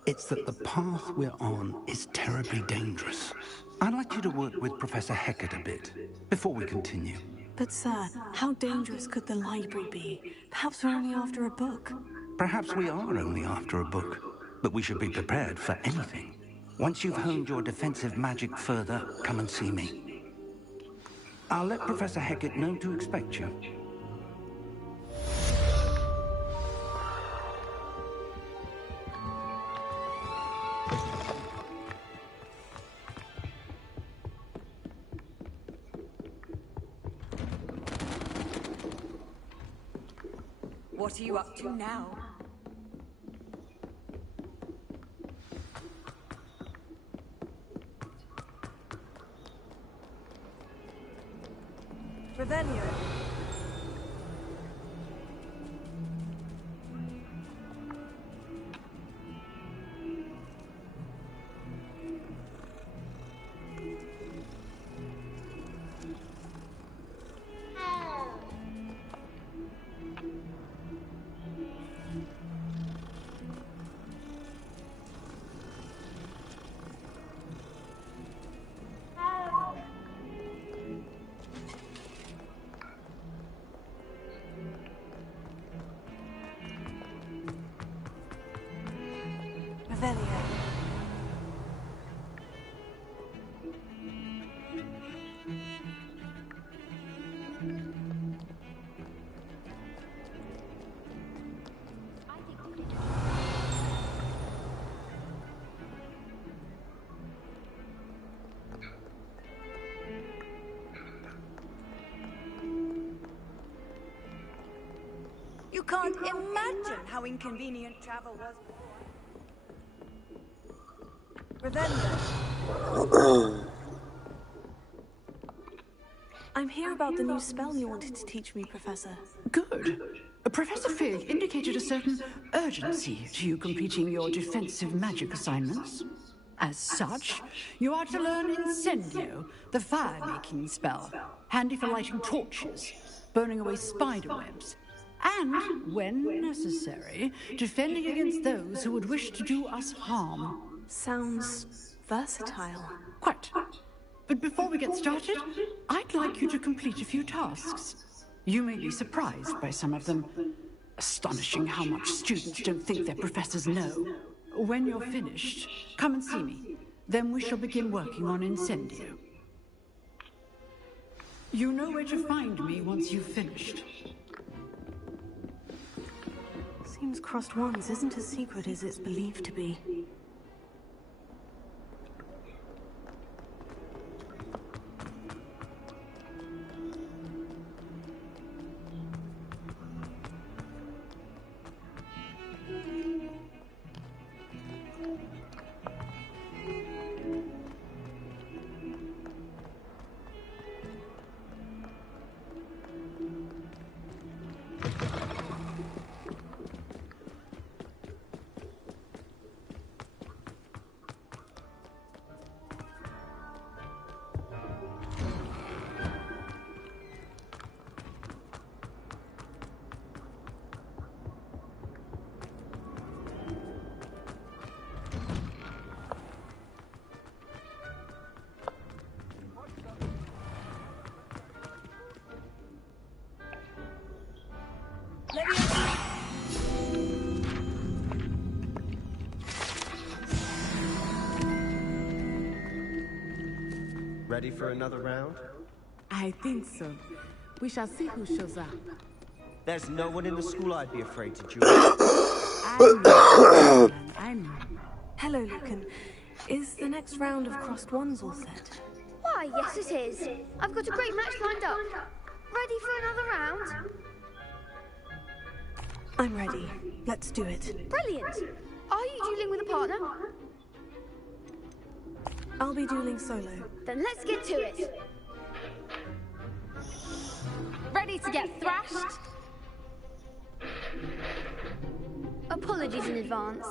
it's that the path we're on is terribly dangerous. I'd like you to work with Professor Hecat a bit before we continue. But sir, how dangerous could the library be? Perhaps we're only after a book. Perhaps we are only after a book, but we should be prepared for anything. Once you've honed your defensive magic further, come and see me. I'll let Professor Hecat know to expect you. What are you up to now? Revelio. You can't imagine how inconvenient travel was before. Revelio. I'm here about the new spell you wanted to teach me, Professor. Good. Professor Fig indicated a certain urgency to you completing your defensive magic assignments. As such, you are to learn Incendio, the fire-making spell, handy for lighting torches, burning away spider webs, and, when necessary, defending against those who would wish to do us harm. Sounds versatile. Quite. But before we get started, I'd like you to complete a few tasks. You may be surprised by some of them. Astonishing how much students don't think their professors know. When you're finished, come and see me. Then we shall begin working on Incendio. You know where to find me once you've finished. Seems Crossed Wands isn't as secret as it's believed to be. Ready for another round? I think so. We shall see who shows up. There's no one in the school I'd be afraid to join. I know. Hello, Lucan. Is the next round of Crossed Wands all set? Why, yes it is. I've got a great match lined up. Ready for another round? I'm ready. Let's do it. Brilliant. Are you dueling with a partner? I'll be dueling solo. Then let's get to it. Ready to get thrashed? Apologies in advance.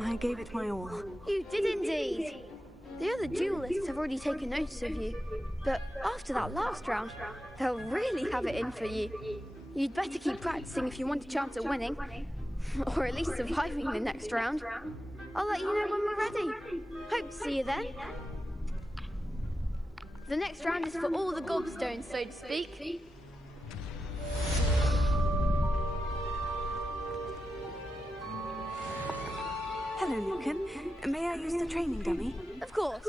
I gave it my all. You did indeed. The other duelists have already taken notice of you, but after that last round, they'll really have it in for you. You'd better keep practicing if you want a chance at winning, or at least surviving the next round. I'll let you know when we're ready. Hope to see you then. The next round is for all the gobstones, so to speak. Hello, Lucan. May I use the training dummy? Of course.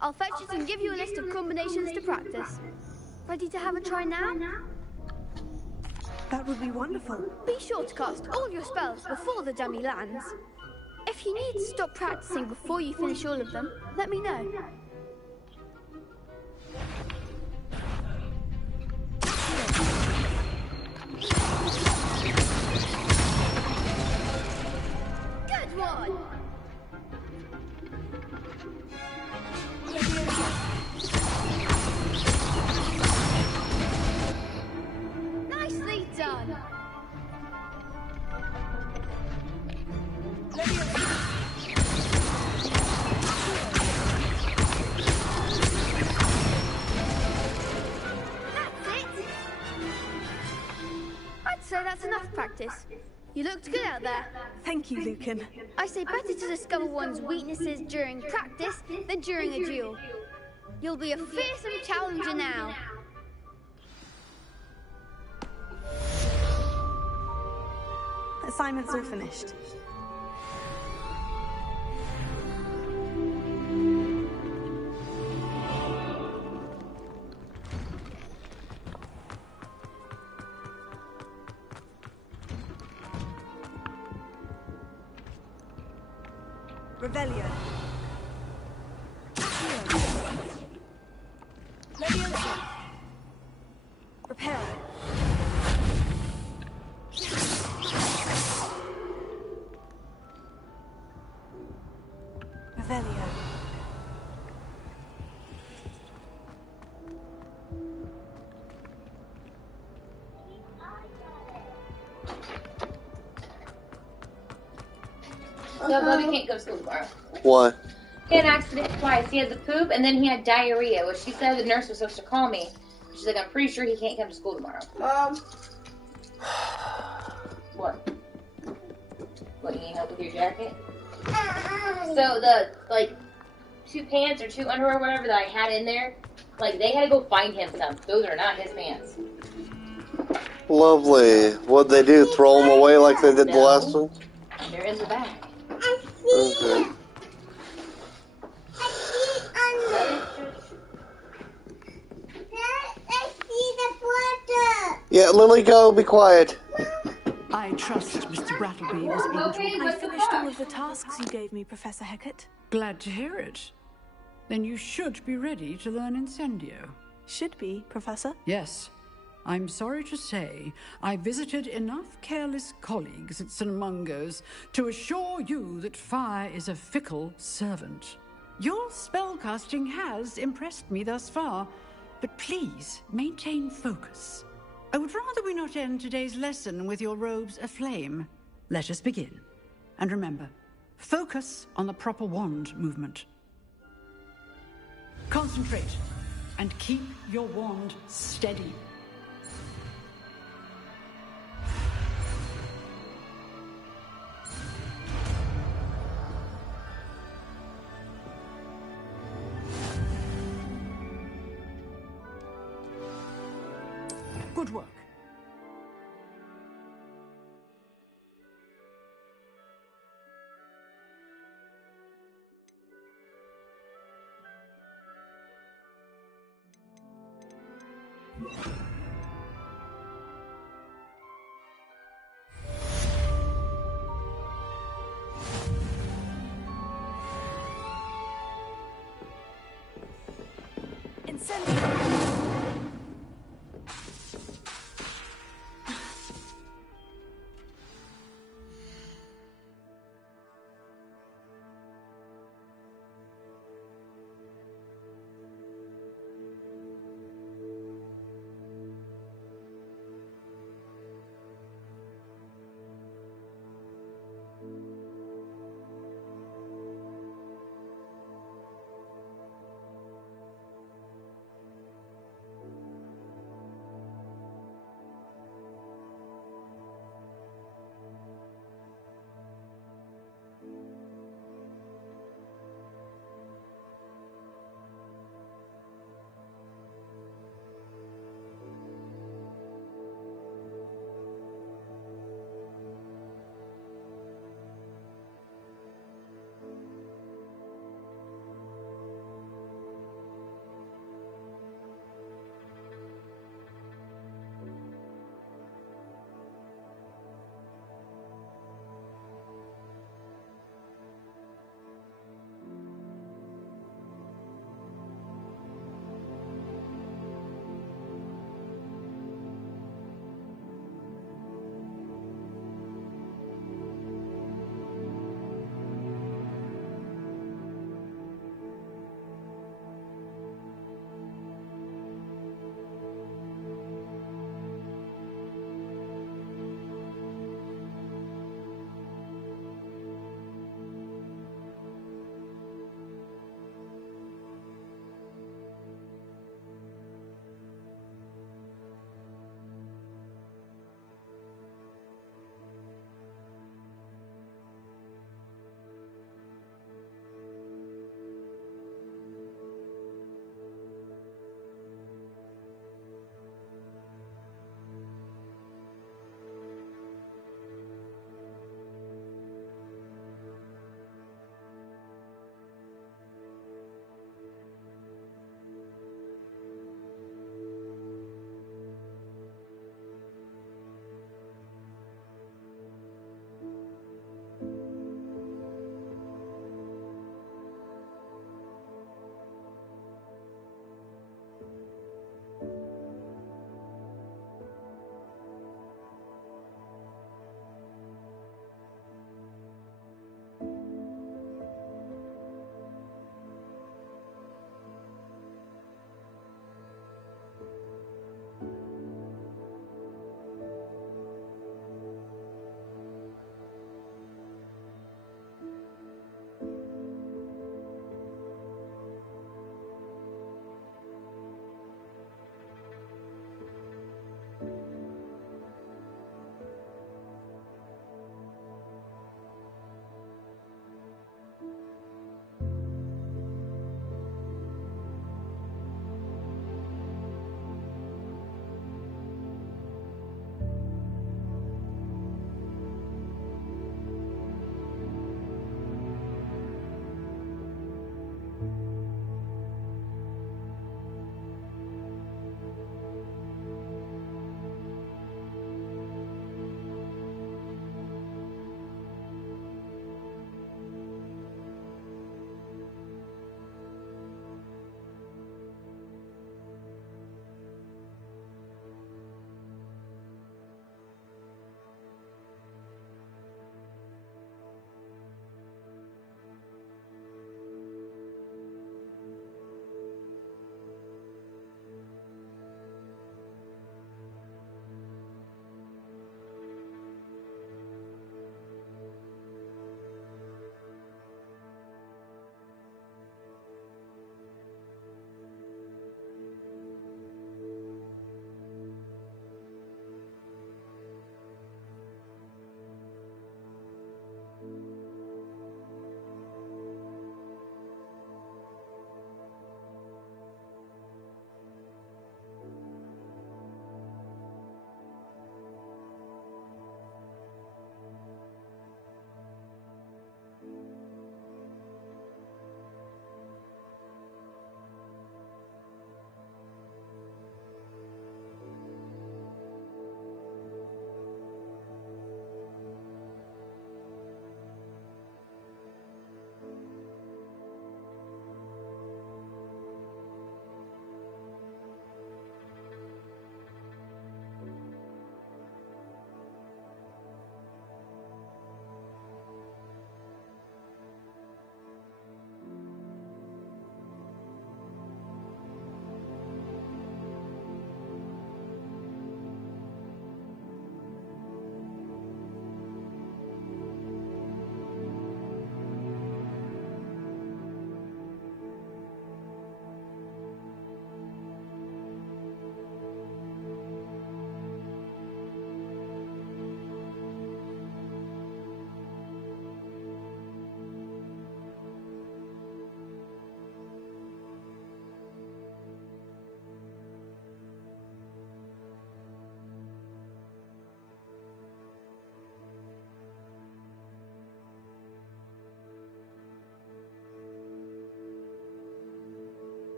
I'll fetch it and give you a list of combinations to practice. Ready to have a try now? That would be wonderful. Be sure to cast all your spells before the dummy lands. If you need to stop practicing before you finish all of them, let me know. Good one! Nicely done! I'd say that's enough practice. You looked good out there. Thank you, Lucan. I say better to discover one's weaknesses during practice than during a duel. You'll be a fearsome challenger now. Assignment's all finished. Revelio. Leviosa. Prepare. Revelio. No, Bubby can't go to school tomorrow. Why? He had an accident twice. He had the poop, and then he had diarrhea, which she said the nurse was supposed to call me. She's like, I'm pretty sure he can't come to school tomorrow. Mom. What? What, you need help with your jacket? So the, like, 2 pants or 2 underwear, whatever, that I had in there, like, they had to go find him some. Those are not his pants. Lovely. What'd they do? Throw them away like they did the last one? They're in the bag. Okay. Yeah, Lily, go. Be quiet. I trust Mr. Brattleby was able to... I finished all of the tasks you gave me, Professor Hecat. Glad to hear it. Then you should be ready to learn Incendio. Should be, Professor. Yes. I'm sorry to say, I visited enough careless colleagues at St. Mungo's to assure you that fire is a fickle servant. Your spellcasting has impressed me thus far, but please maintain focus. I would rather we not end today's lesson with your robes aflame. Let us begin. And remember, focus on the proper wand movement. Concentrate, and keep your wand steady. Good work. Incendio.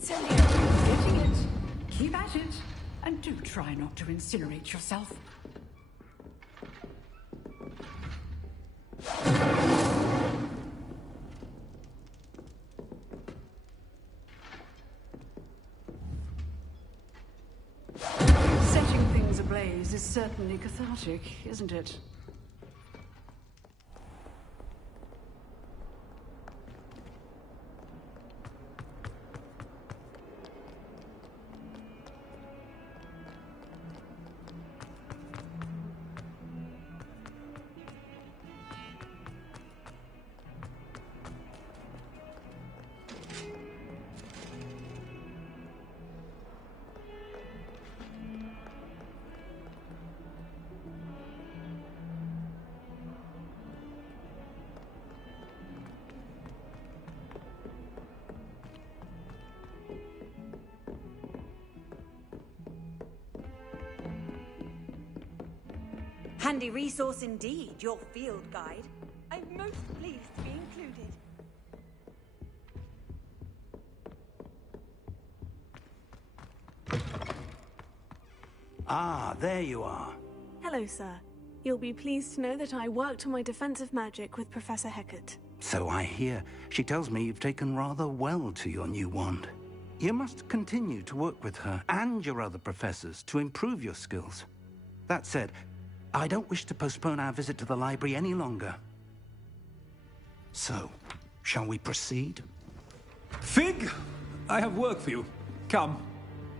Incendio. Getting it. Keep at it. And do try not to incinerate yourself. Setting things ablaze is certainly cathartic, isn't it? Handy resource indeed, your field guide. I'm most pleased to be included. Ah, there you are. Hello, sir. You'll be pleased to know that I worked on my defensive magic with Professor Hecat. So I hear. She tells me you've taken rather well to your new wand. You must continue to work with her and your other professors to improve your skills. That said, I don't wish to postpone our visit to the library any longer. So, shall we proceed? Fig! I have work for you. Come.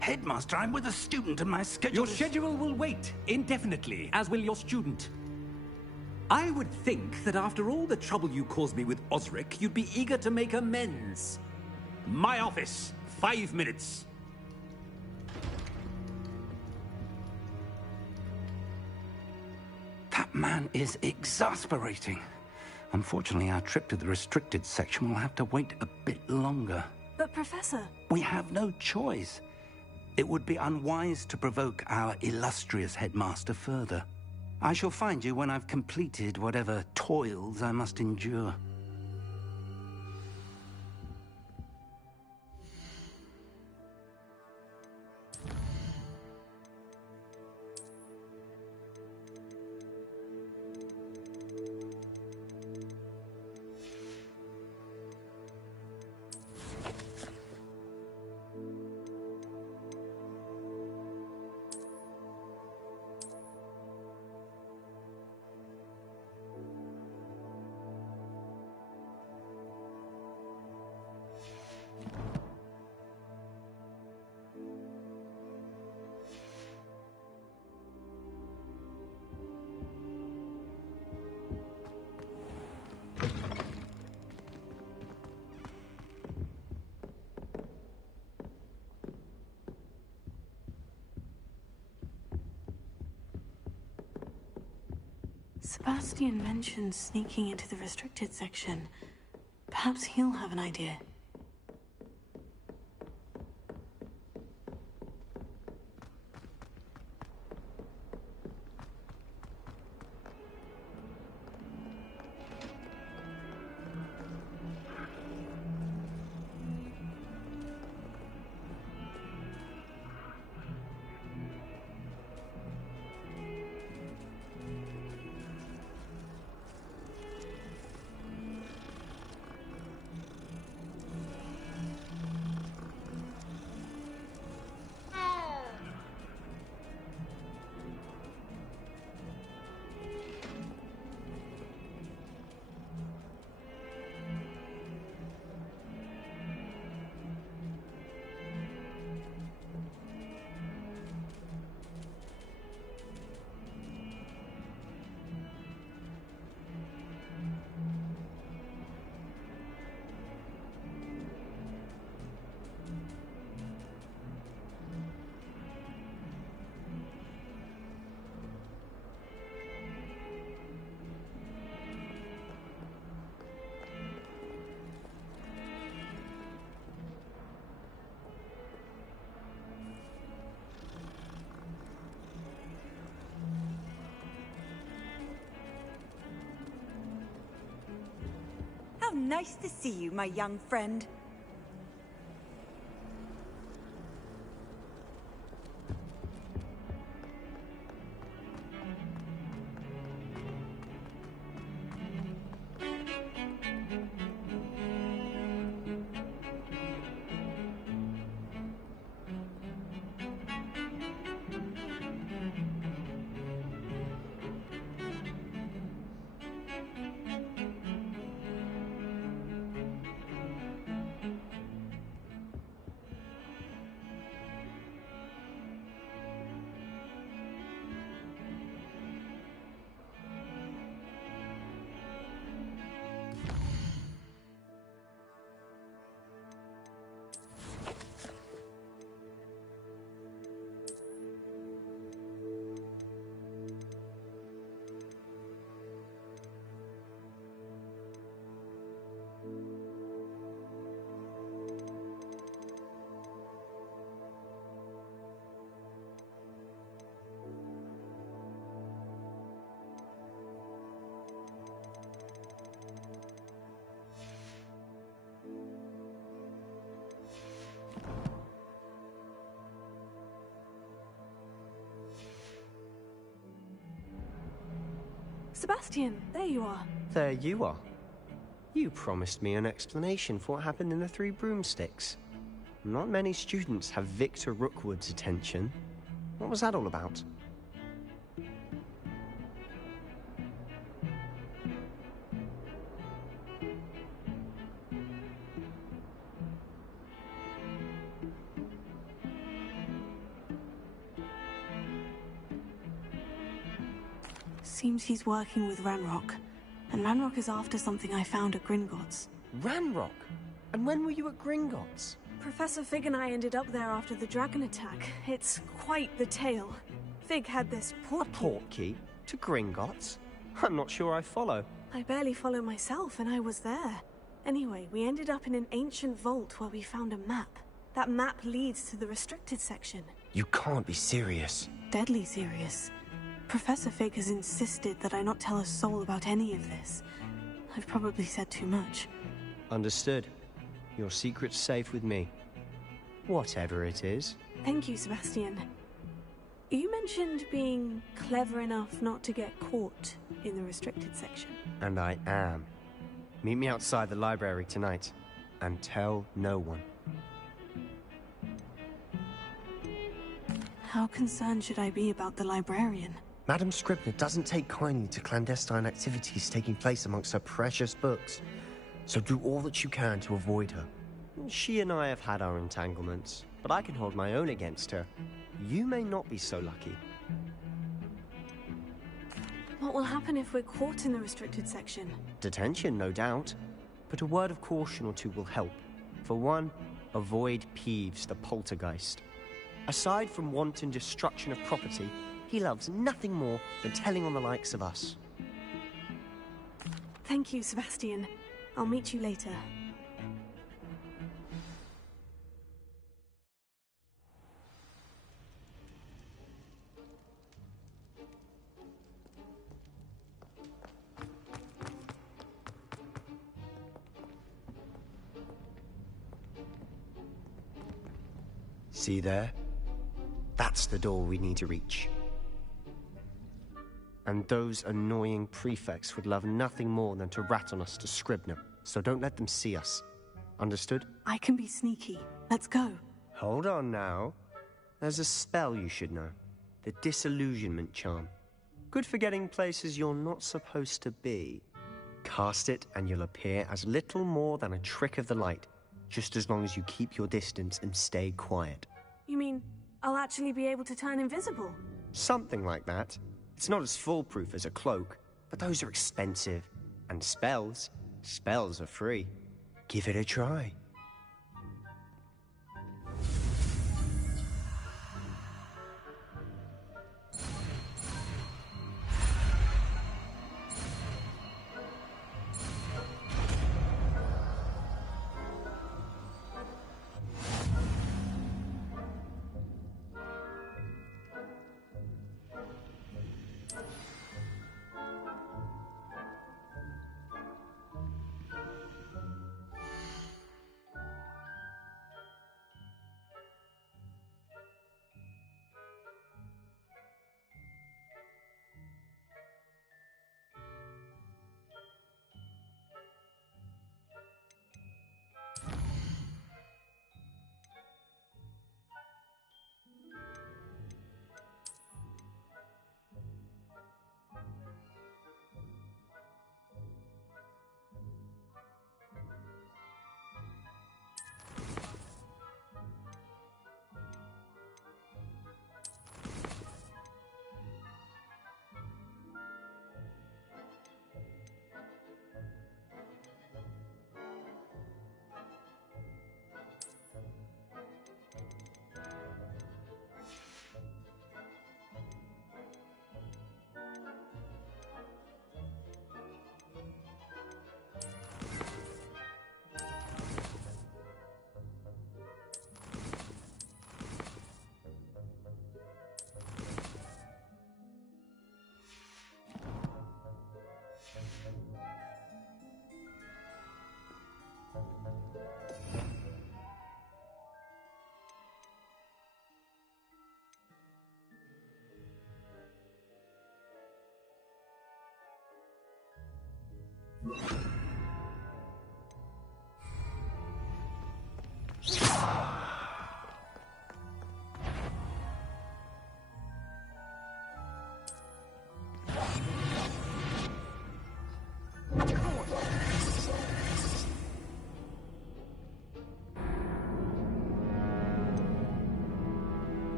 Headmaster, I'm with a student and my schedule Your schedule will wait indefinitely, as will your student. I would think that after all the trouble you caused me with Osric, you'd be eager to make amends. My office, 5 minutes. That man is exasperating. Unfortunately, our trip to the restricted section will have to wait a bit longer. But, Professor... We have no choice. It would be unwise to provoke our illustrious headmaster further. I shall find you when I've completed whatever toils I must endure. Sebastian mentioned sneaking into the restricted section. Perhaps he'll have an idea. How nice to see you, my young friend. Sebastian, there you are. There you are. You promised me an explanation for what happened in the Three Broomsticks. Not many students have Victor Rookwood's attention. What was that all about? Seems he's working with Ranrock. And Ranrock is after something I found at Gringotts. Ranrock? And when were you at Gringotts? Professor Fig and I ended up there after the dragon attack. It's quite the tale. Fig had this portkey. A portkey? To Gringotts? I'm not sure I follow. I barely follow myself, and I was there. Anyway, we ended up in an ancient vault where we found a map. That map leads to the restricted section. You can't be serious. Deadly serious. Professor Fig has insisted that I not tell a soul about any of this. I've probably said too much. Understood. Your secret's safe with me. Whatever it is. Thank you, Sebastian. You mentioned being clever enough not to get caught in the restricted section. And I am. Meet me outside the library tonight. And tell no one. How concerned should I be about the librarian? Madam Scribner doesn't take kindly to clandestine activities taking place amongst her precious books. So do all that you can to avoid her. She and I have had our entanglements, but I can hold my own against her. You may not be so lucky. What will happen if we're caught in the restricted section? Detention, no doubt. But a word of caution or two will help. For one, avoid Peeves, the poltergeist. Aside from wanton destruction of property, he loves nothing more than telling on the likes of us. Thank you, Sebastian. I'll meet you later. See there? That's the door we need to reach. And those annoying prefects would love nothing more than to rat on us to Scribner, so don't let them see us. Understood? I can be sneaky. Let's go. Hold on now. There's a spell you should know. The Disillusionment Charm. Good for getting places you're not supposed to be. Cast it and you'll appear as little more than a trick of the light, just as long as you keep your distance and stay quiet. You mean I'll actually be able to turn invisible? Something like that. It's not as foolproof as a cloak, but those are expensive. And spells are free. Give it a try.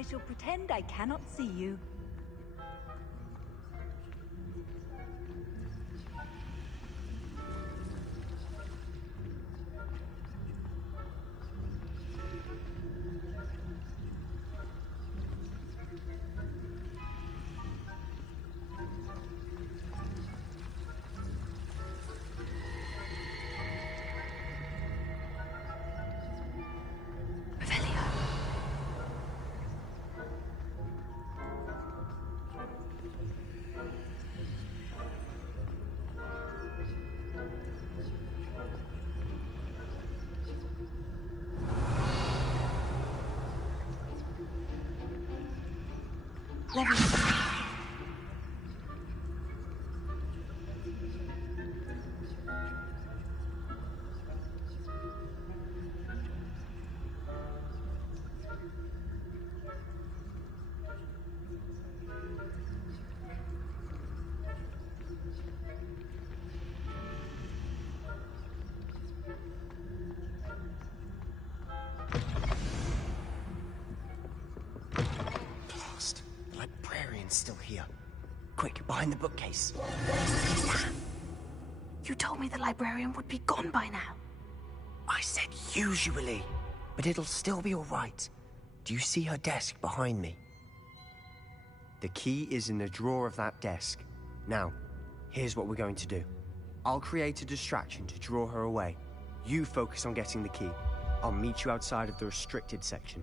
I shall pretend I cannot see you. Blast. The librarian's still here. Quick, behind the bookcase. You told me the librarian would be gone by now. I said usually, but it'll still be all right. Do you see her desk behind me? The key is in the drawer of that desk. Now, here's what we're going to do. I'll create a distraction to draw her away. You focus on getting the key. I'll meet you outside of the restricted section.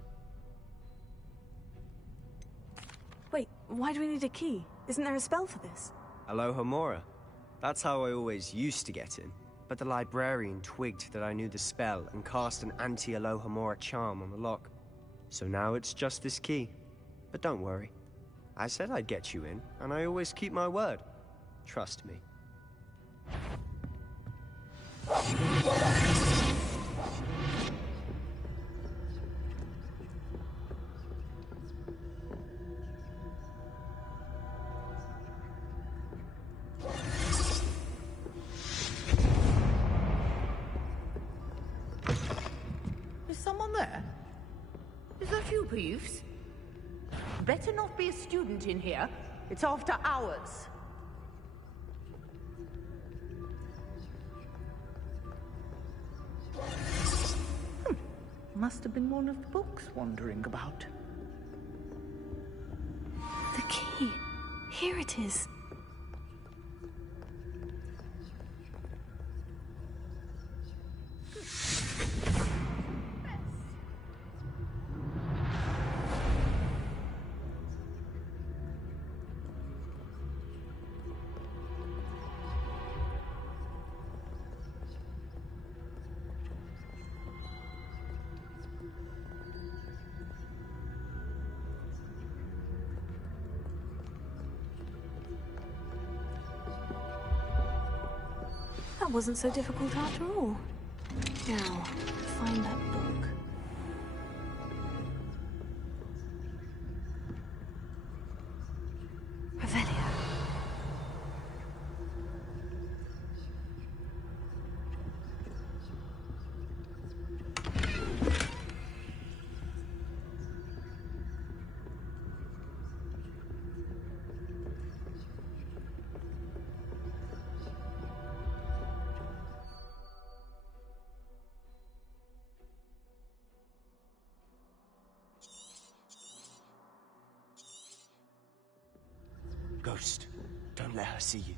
Wait, why do we need a key? Isn't there a spell for this? Alohomora. That's how I always used to get in. But the librarian twigged that I knew the spell and cast an anti-Alohomora charm on the lock. So now it's just this key. But don't worry. I said I'd get you in, and I always keep my word. Trust me. Is someone there? Is that you, Peeves? Better not be a student in here. It's after hours. Must have been one of the books wandering about. The key. Here it is. That wasn't so difficult after all. Now, find that book. Revelio. Ghost, don't let her see you.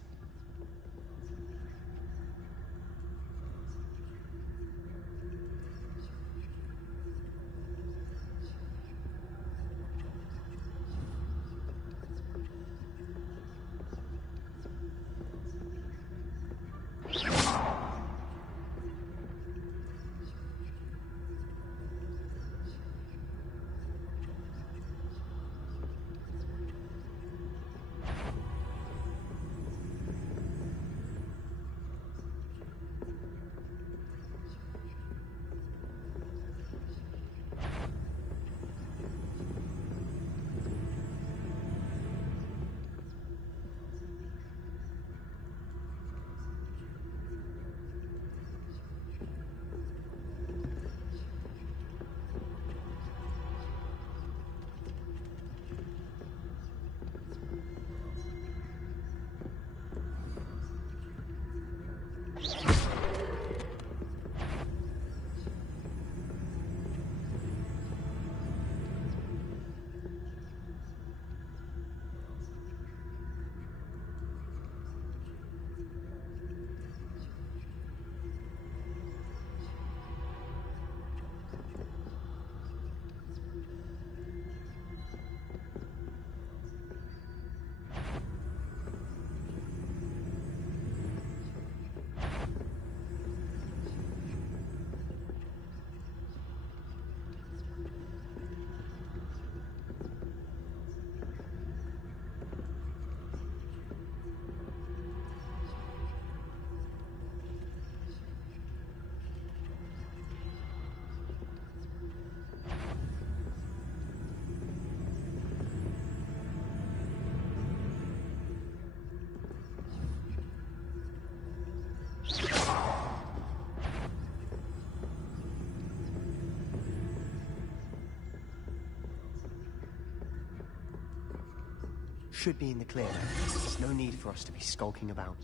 should be in the clear. There's no need for us to be skulking about.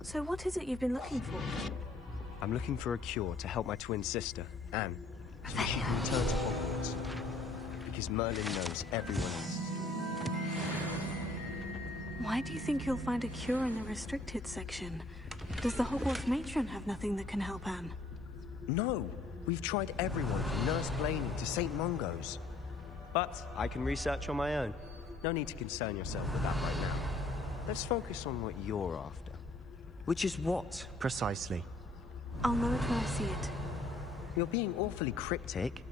So what is it you've been looking for? I'm looking for a cure to help my twin sister, Anne. She can return to Hogwarts. Because Merlin knows everyone else. Why do you think you'll find a cure in the restricted section? Does the Hogwarts matron have nothing that can help Anne? No, we've tried everyone from Nurse Blaney to St. Mungo's. But I can research on my own. No need to concern yourself with that right now. Let's focus on what you're after. Which is what, precisely? I'll know it when I see it. You're being awfully cryptic.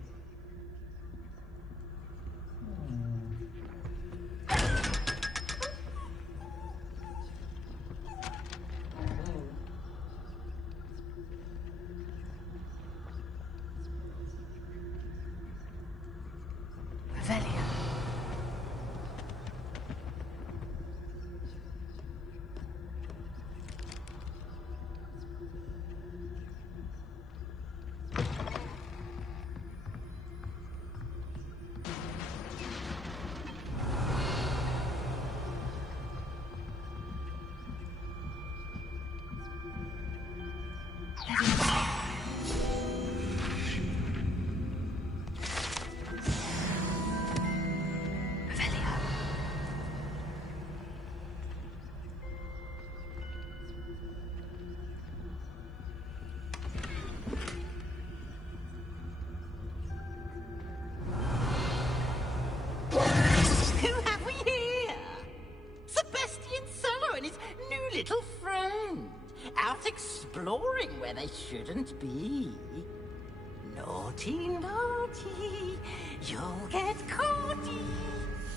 Little friend, out exploring where they shouldn't be. Naughty, naughty, you'll get caughty.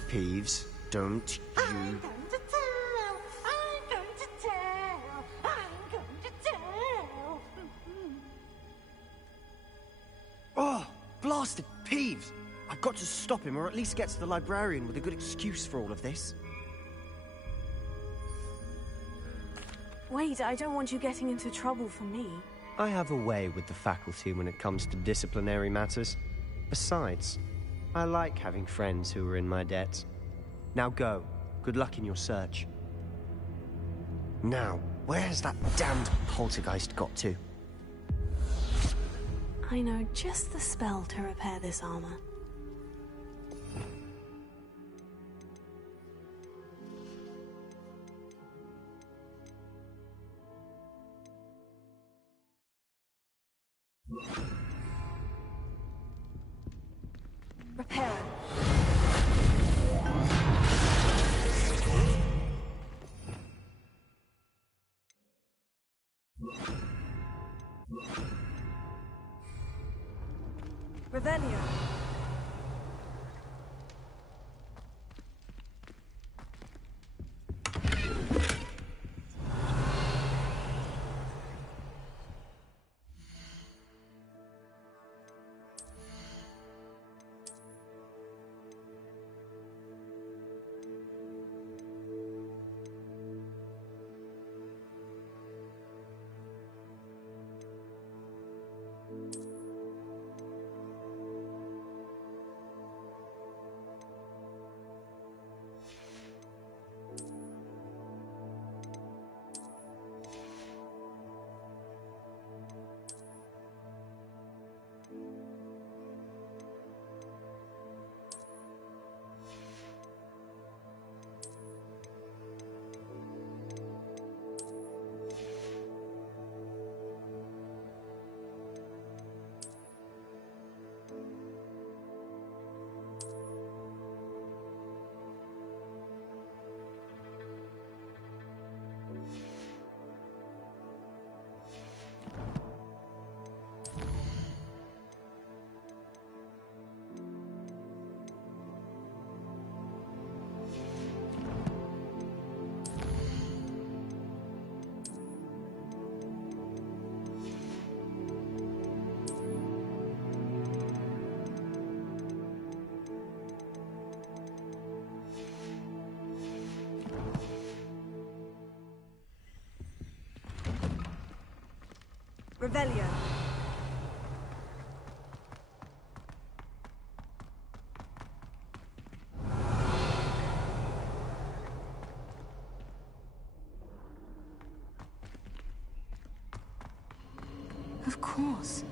Peeves, don't you... I'm going to tell, I'm going to tell, I'm going to tell. Oh, blasted Peeves! I've got to stop him, or at least get to the librarian with a good excuse for all of this. Wait, I don't want you getting into trouble for me. I have a way with the faculty when it comes to disciplinary matters. Besides, I like having friends who are in my debt. Now go. Good luck in your search. Now, where's that damned poltergeist got to? I know just the spell to repair this armor. Repair it. Revelio. Revelio. Of course.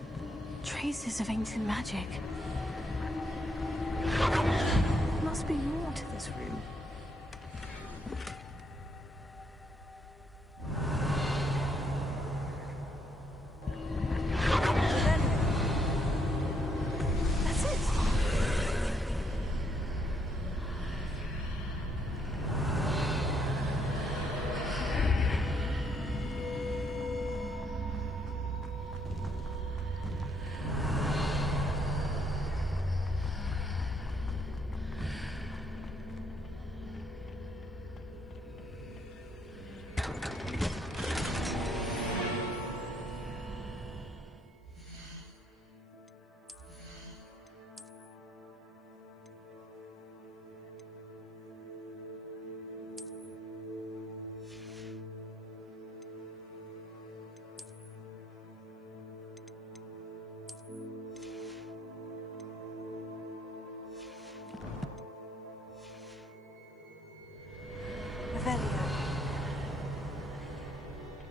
Traces of ancient magic. Must be more to this room. That's it.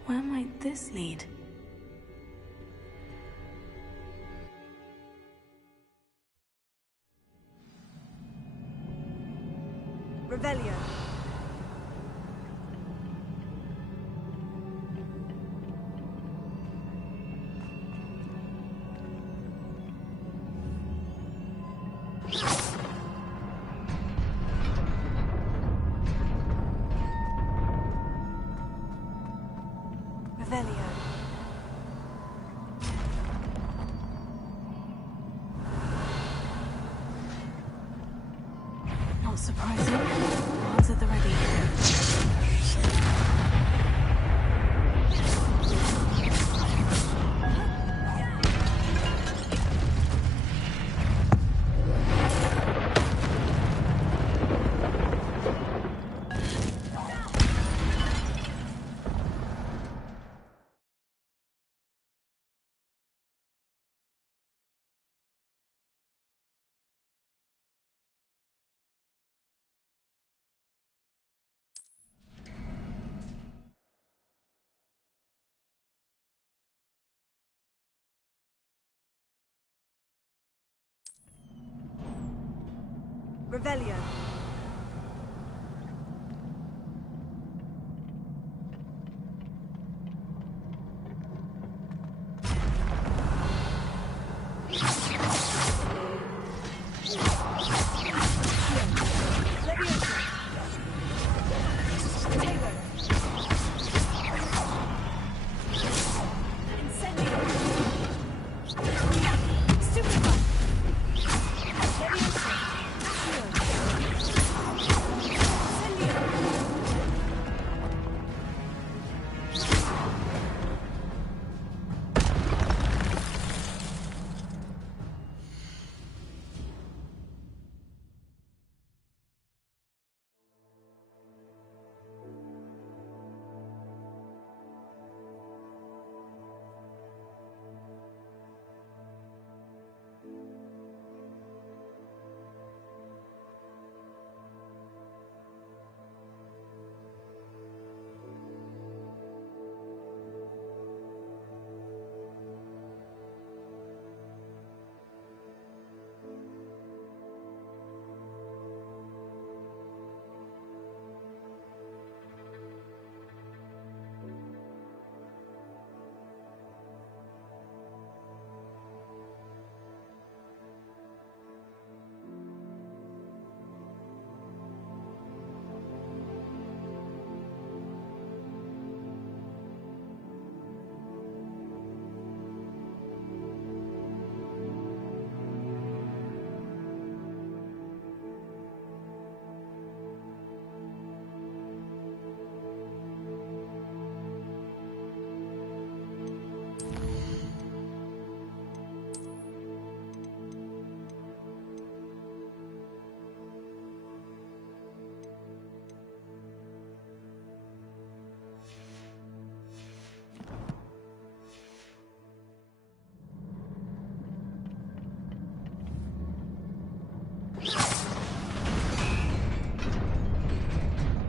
Where might this lead? Revelio. Revelio. Not surprising. Arms at the ready. Revelio.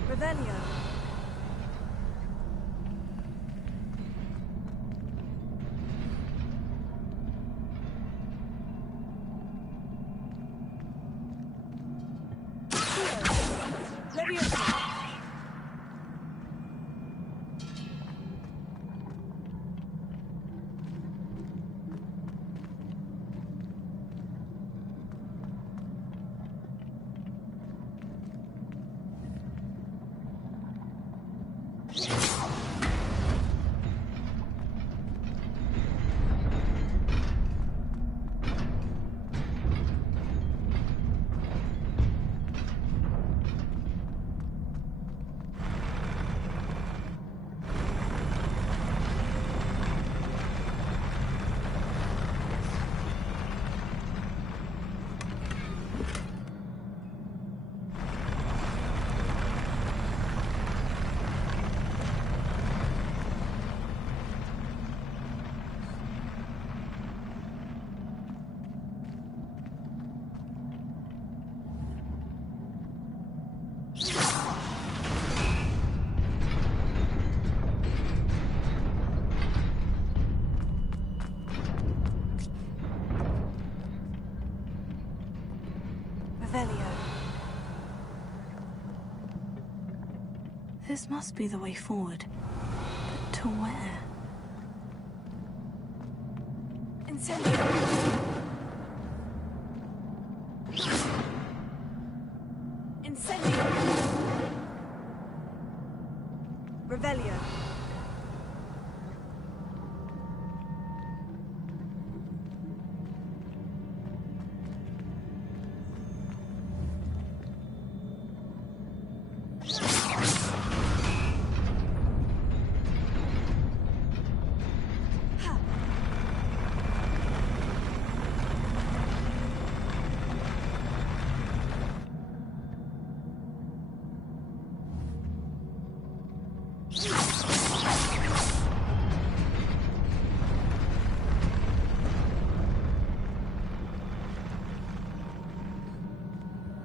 Revelio. This must be the way forward. But to where? Incendio! Incendio! Revelio!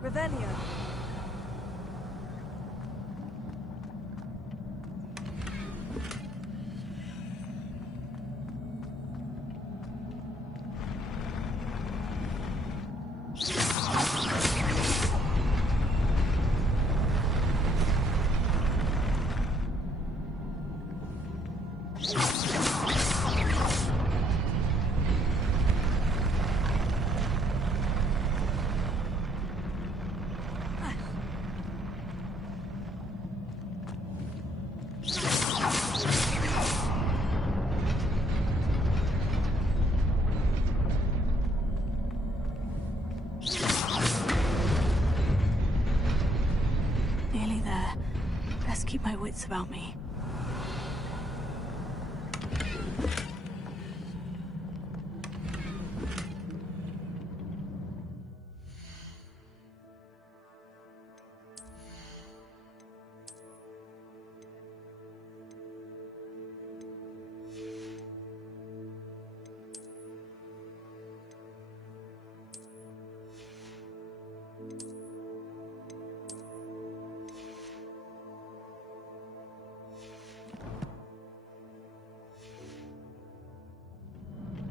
Revelio. Nearly there. Best keep my wits about me.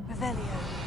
Revelio.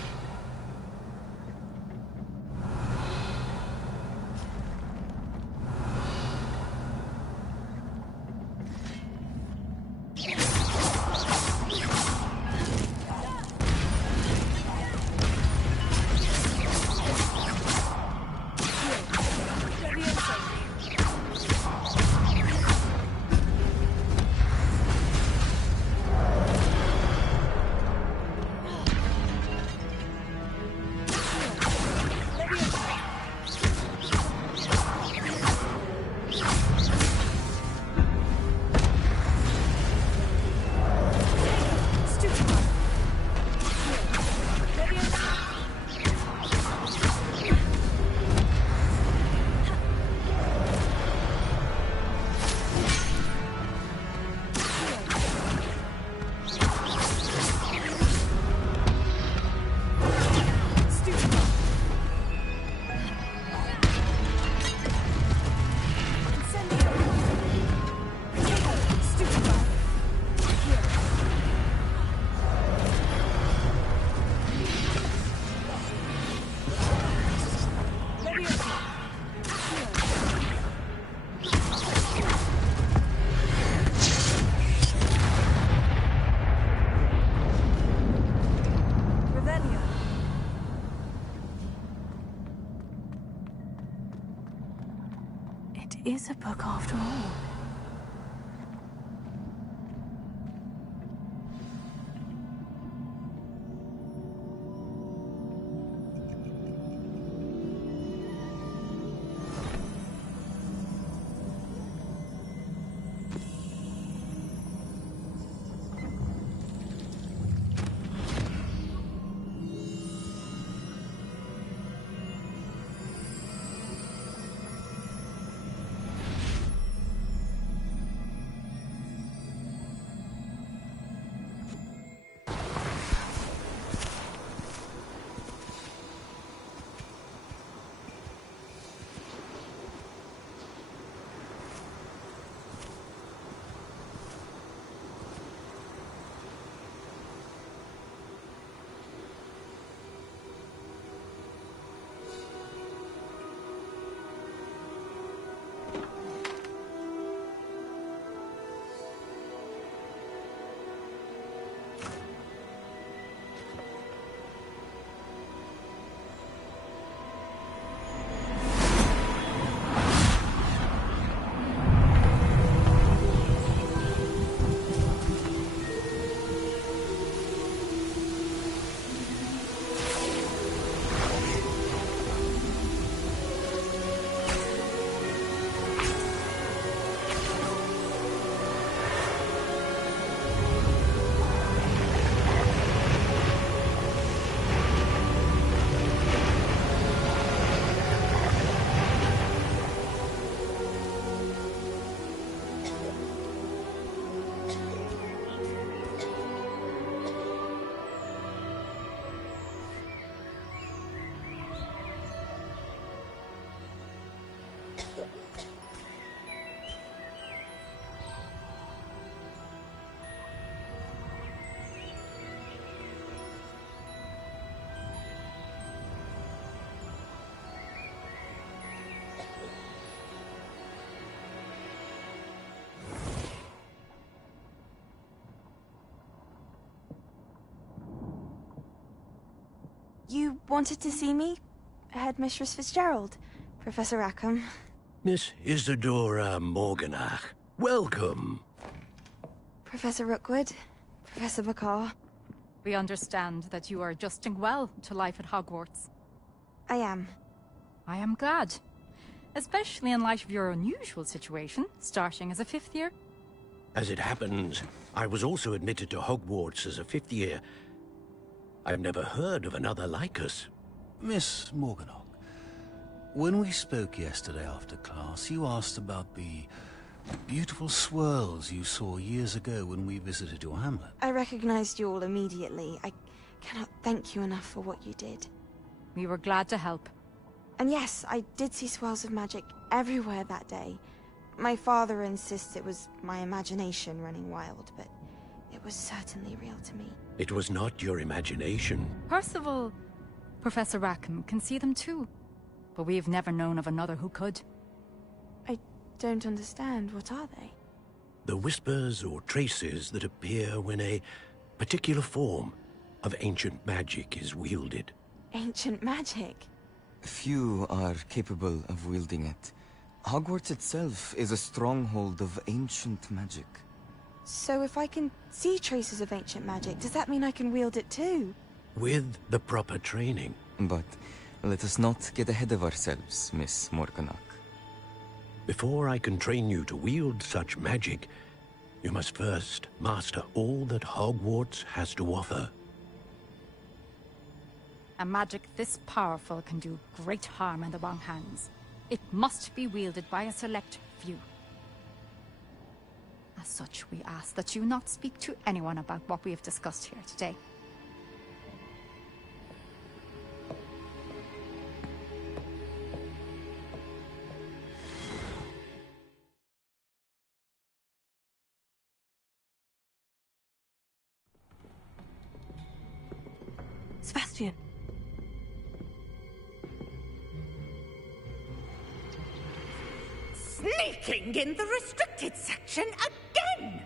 It is a book after all. You wanted to see me? Headmistress Fitzgerald, Professor Rackham. Miss Isadora Morganach, welcome. Professor Rookwood, Professor Bakar. We understand that you are adjusting well to life at Hogwarts. I am. I am glad. Especially in light of your unusual situation, starting as a 5th year. As it happens, I was also admitted to Hogwarts as a 5th year. I've never heard of another like us. Miss Morganach, when we spoke yesterday after class, you asked about the beautiful swirls you saw years ago when we visited your hamlet. I recognized you all immediately. I cannot thank you enough for what you did. We were glad to help. And yes, I did see swirls of magic everywhere that day. My father insists it was my imagination running wild, but it was certainly real to me. It was not your imagination. Percival, Professor Rackham can see them too. But we've never known of another who could. I don't understand. What are they? The whispers or traces that appear when a particular form of ancient magic is wielded. Ancient magic? Few are capable of wielding it. Hogwarts itself is a stronghold of ancient magic. So if I can see traces of ancient magic, does that mean I can wield it too? With the proper training. But let us not get ahead of ourselves, Miss Morganach. Before I can train you to wield such magic, you must first master all that Hogwarts has to offer. A magic this powerful can do great harm in the wrong hands. It must be wielded by a select few. As such, we ask that you not speak to anyone about what we have discussed here today. Sebastian. Sneaking in the restricted section again!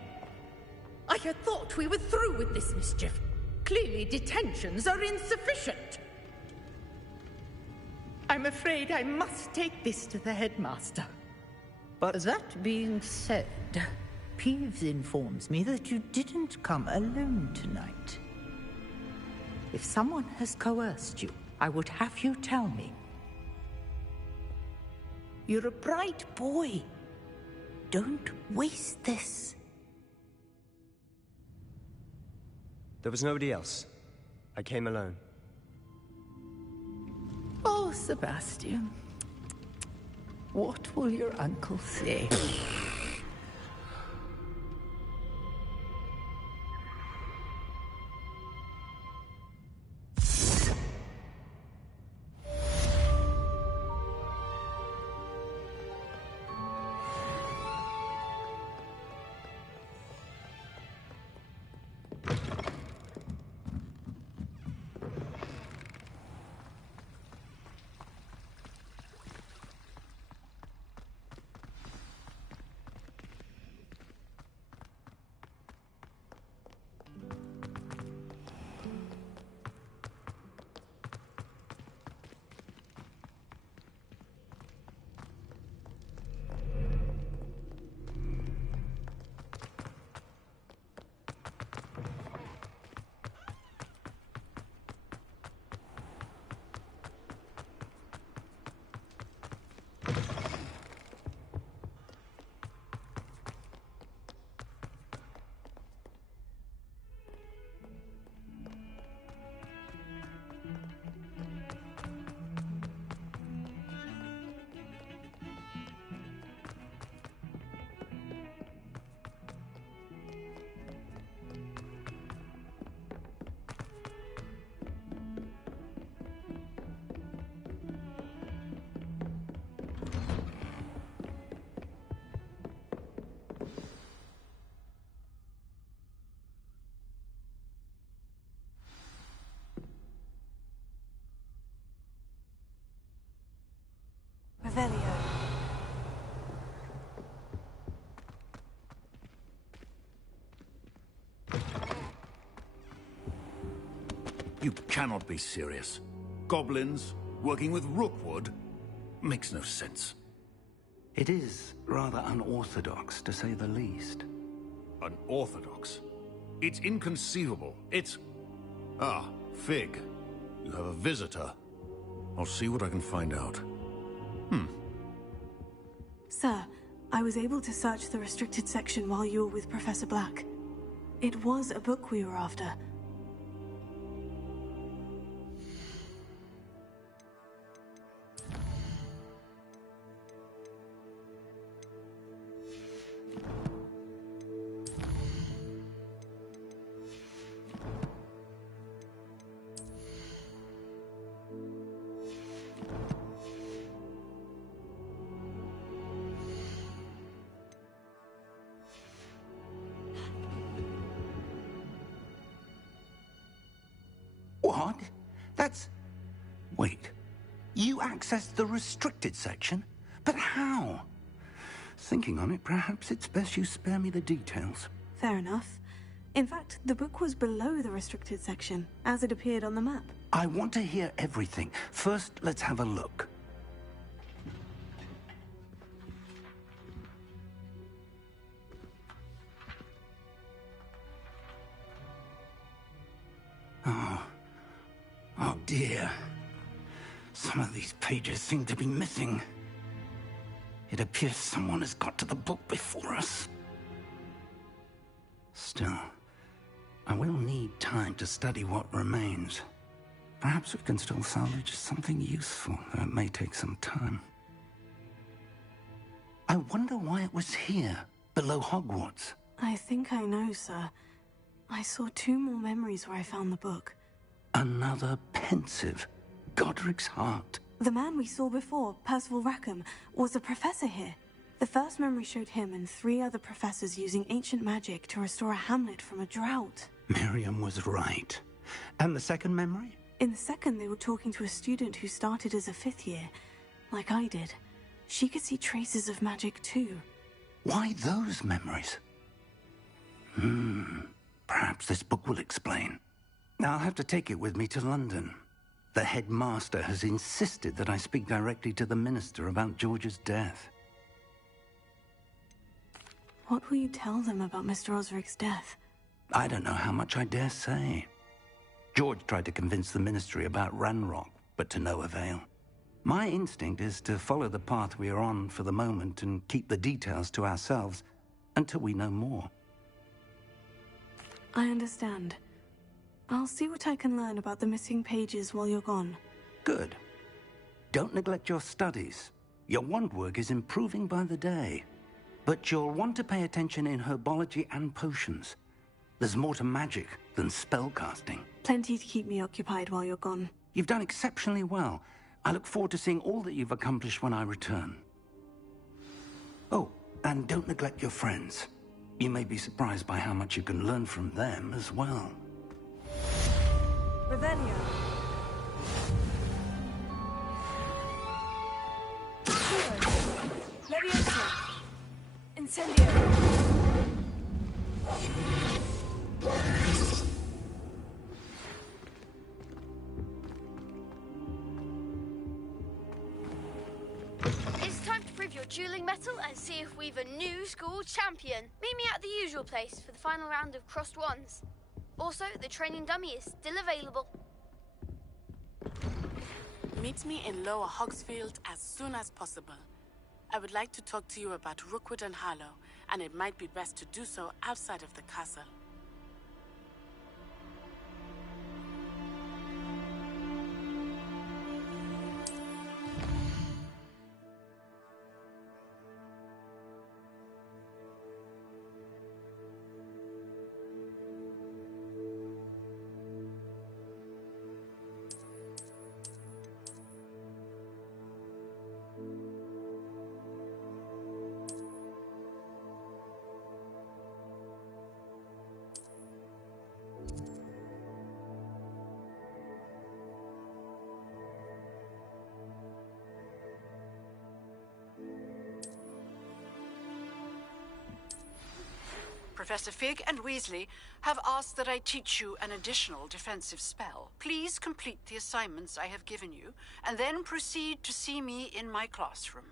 I had thought we were through with this mischief. Clearly detentions are insufficient. I'm afraid I must take this to the headmaster. But that being said, Peeves informs me that you didn't come alone tonight. If someone has coerced you, I would have you tell me. You're a bright boy. Don't waste this. There was nobody else. I came alone. Oh, Sebastian. What will your uncle say? Revelio. You cannot be serious. Goblins working with Rookwood makes no sense. It is rather unorthodox, to say the least. Unorthodox? It's inconceivable. It's... Ah, Fig. You have a visitor. I'll see what I can find out. Sir, I was able to search the restricted section while you were with Professor Black. It was a book we were after. What? That's... Wait. You accessed the restricted section? But how? Thinking on it, perhaps it's best you spare me the details. Fair enough. In fact, the book was below the restricted section, as it appeared on the map. I want to hear everything. First, let's have a look. Oh dear. Some of these pages seem to be missing. It appears someone has got to the book before us. Still, I will need time to study what remains. Perhaps we can still salvage something useful, though it may take some time. I wonder why it was here, below Hogwarts. I think I know, sir. I saw 2 more memories where I found the book. Another pensive. Godric's heart. The man we saw before, Percival Rackham, was a professor here. The first memory showed him and 3 other professors using ancient magic to restore a hamlet from a drought. Miriam was right. And the second memory? In the second, they were talking to a student who started as a 5th year, like I did. She could see traces of magic too. Why those memories? Perhaps this book will explain. I'll have to take it with me to London. The headmaster has insisted that I speak directly to the minister about George's death. What will you tell them about Mr. Osric's death? I don't know how much I dare say. George tried to convince the Ministry about Ranrock, but to no avail. My instinct is to follow the path we are on for the moment and keep the details to ourselves until we know more. I understand. I'll see what I can learn about the missing pages while you're gone. Good. Don't neglect your studies. Your wand work is improving by the day. But you'll want to pay attention in herbology and potions. There's more to magic than spellcasting. Plenty to keep me occupied while you're gone. You've done exceptionally well. I look forward to seeing all that you've accomplished when I return. Oh, and don't neglect your friends. You may be surprised by how much you can learn from them as well. Revelio. Leviosa. Incendio. It's time to prove your dueling mettle and see if we've a new school champion. Meet me at the usual place for the final round of crossed wands. Also, the training dummy is still available. Meet me in Lower Hogsfield as soon as possible. I would like to talk to you about Rookwood and Harlow, and it might be best to do so outside of the castle. Professor Fig and Weasley have asked that I teach you an additional defensive spell. Please complete the assignments I have given you, and then proceed to see me in my classroom.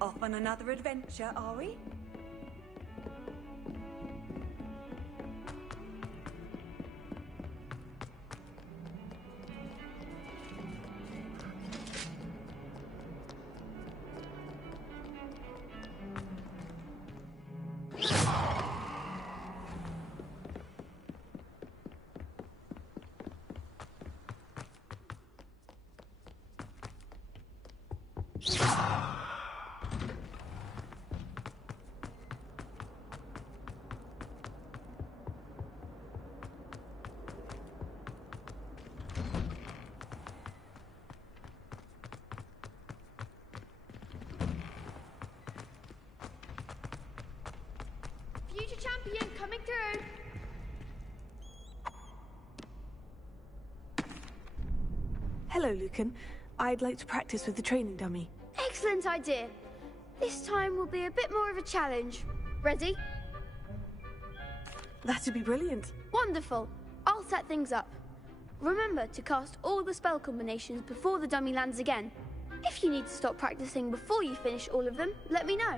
Off on another adventure, are we? Future champion coming through. Hello, Lucan. I'd like to practice with the training dummy. Excellent idea. This time will be a bit more of a challenge. Ready? That'd be brilliant. Wonderful. I'll set things up. Remember to cast all the spell combinations before the dummy lands again. If you need to stop practicing before you finish all of them, let me know.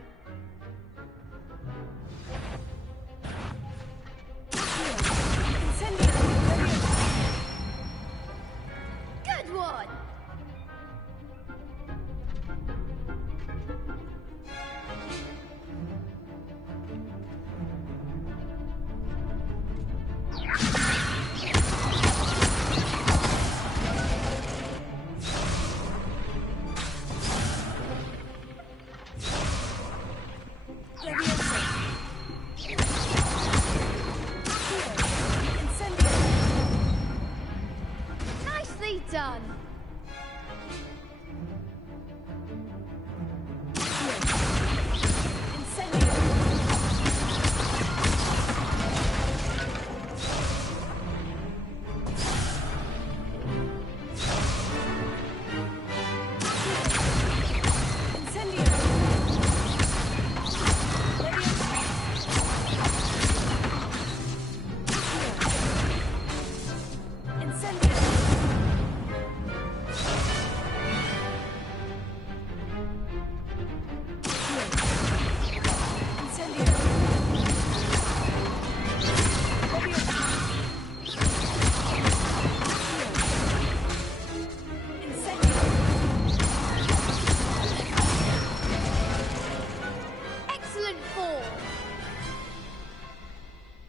Good one! Nicely done.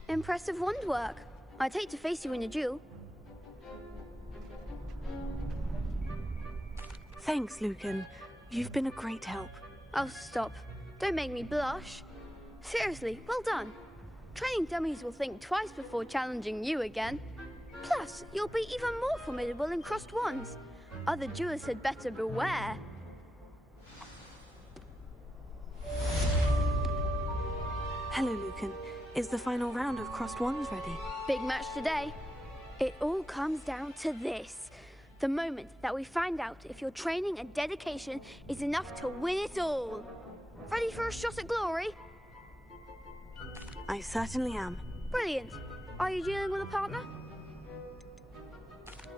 Impressive wand work. I'd hate to face you in a duel. Thanks, Lucan. You've been a great help. Oh, stop. Don't make me blush. Seriously, well done. Training dummies will think twice before challenging you again. Plus, you'll be even more formidable in crossed wands. Other duelists had better beware. Hello, Lucan. Is the final round of crossed wands ready? Big match today. It all comes down to this. The moment that we find out if your training and dedication is enough to win it all. Ready for a shot at glory? I certainly am. Brilliant. Are you dealing with a partner?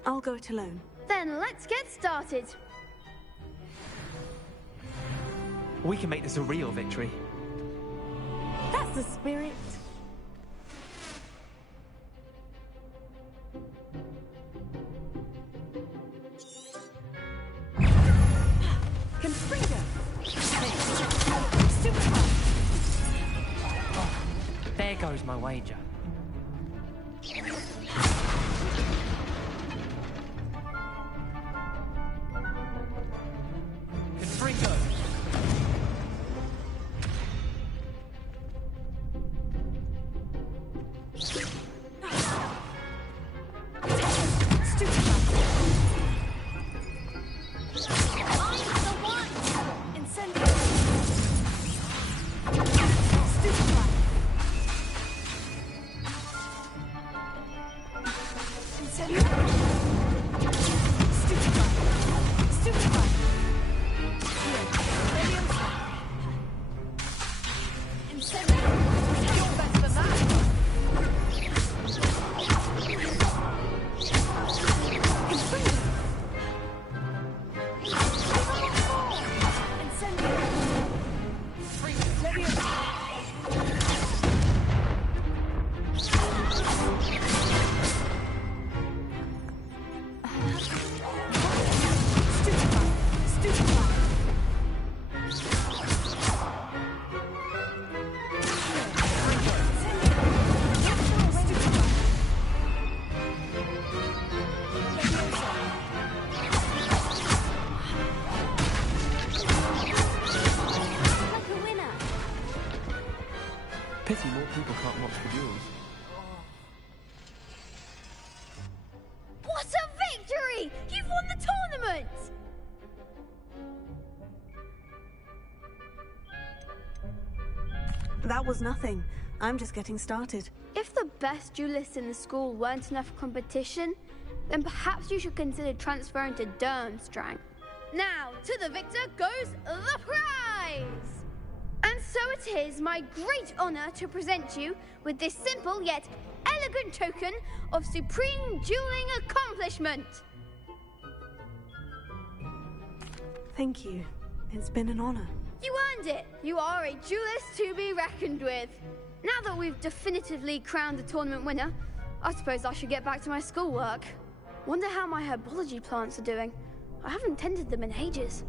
I'll go it alone. Then let's get started. We can make this a real victory. That's the spirit. Confringo! There goes my wager. Confringo! people can't watch the duels. What a victory! You've won the tournament! That was nothing. I'm just getting started. If the best duelists in the school weren't enough competition, then perhaps you should consider transferring to Durmstrang. Now, to the victor goes the prize! And so it is my great honor to present you with this simple yet elegant token of supreme dueling accomplishment. Thank you. It's been an honor. You earned it! You are a duelist to be reckoned with. Now that we've definitively crowned the tournament winner, I suppose I should get back to my schoolwork. Wonder how my herbology plants are doing. I haven't tended them in ages.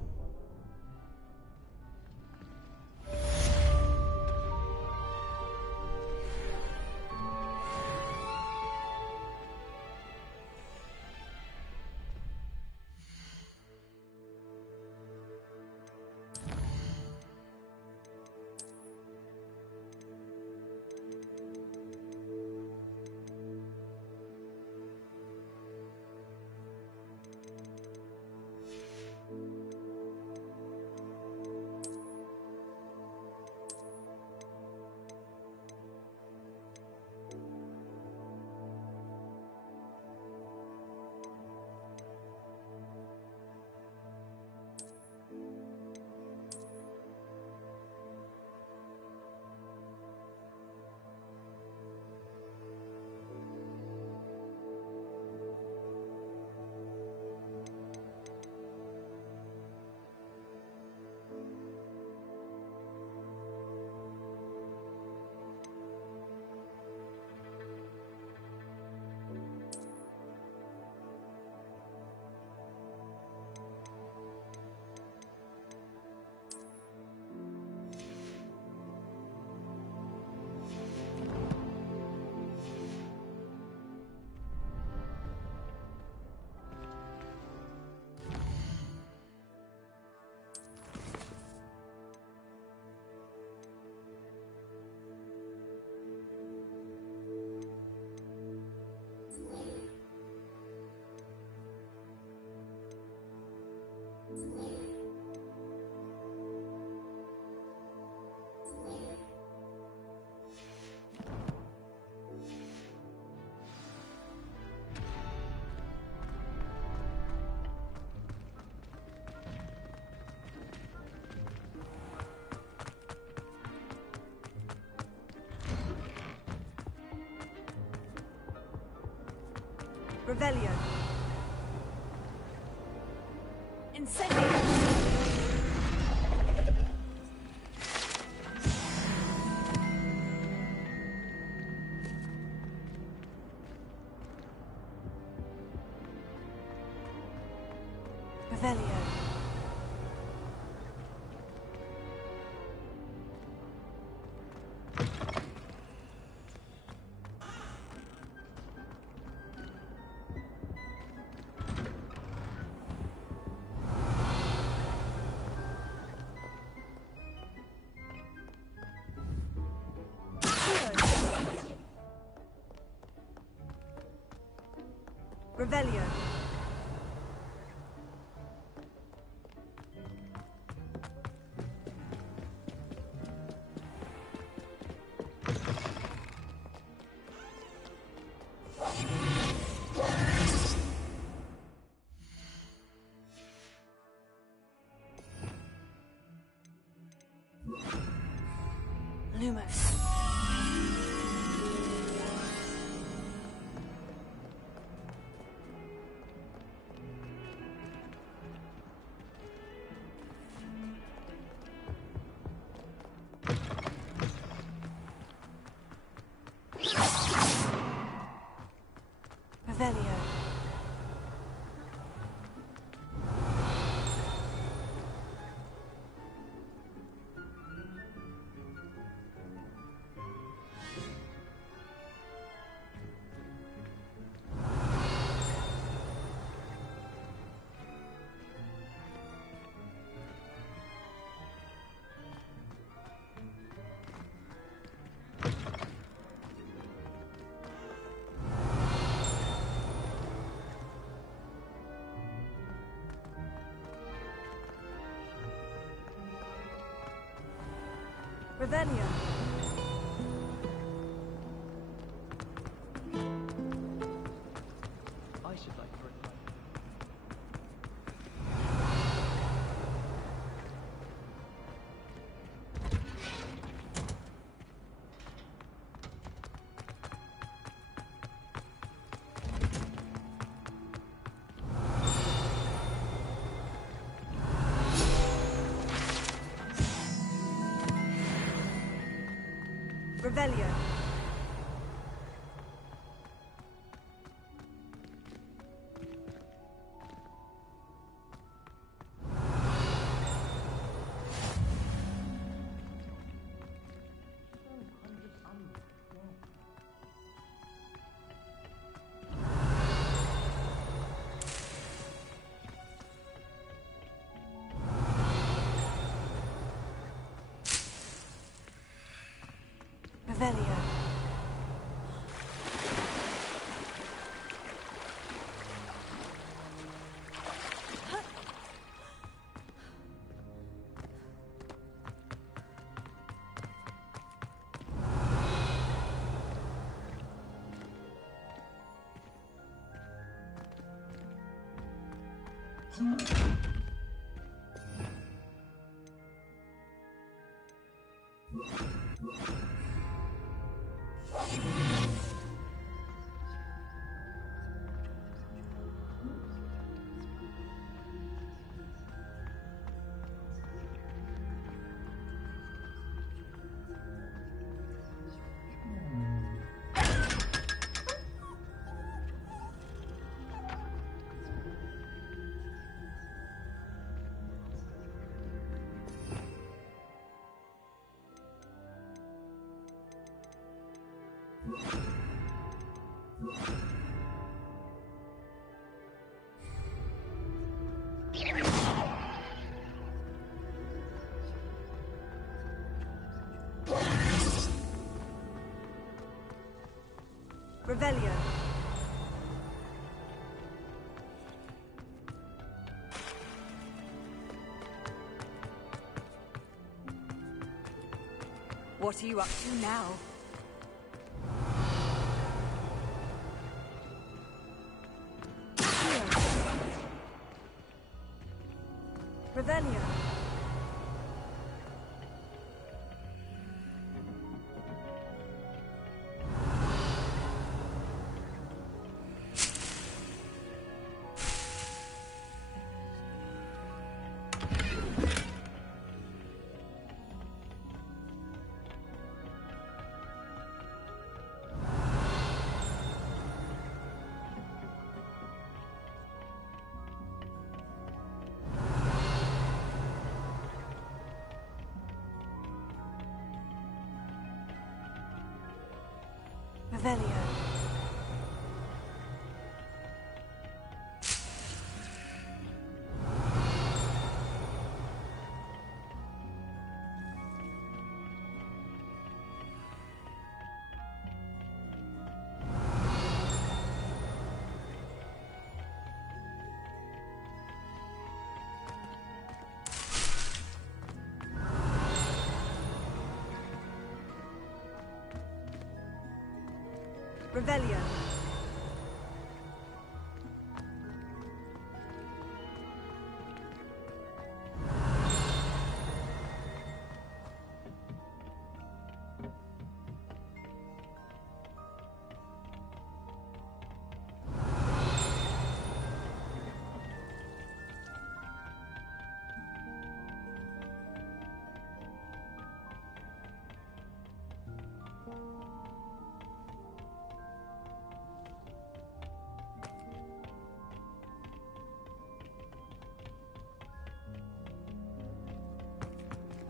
Revelio. Incendio. Revelio. Revelio. Lumos. Revelio. Revelio. I should like to Revelio. Revelio. Revelio. What are you up to now? Revelio. Revelio. Revelio.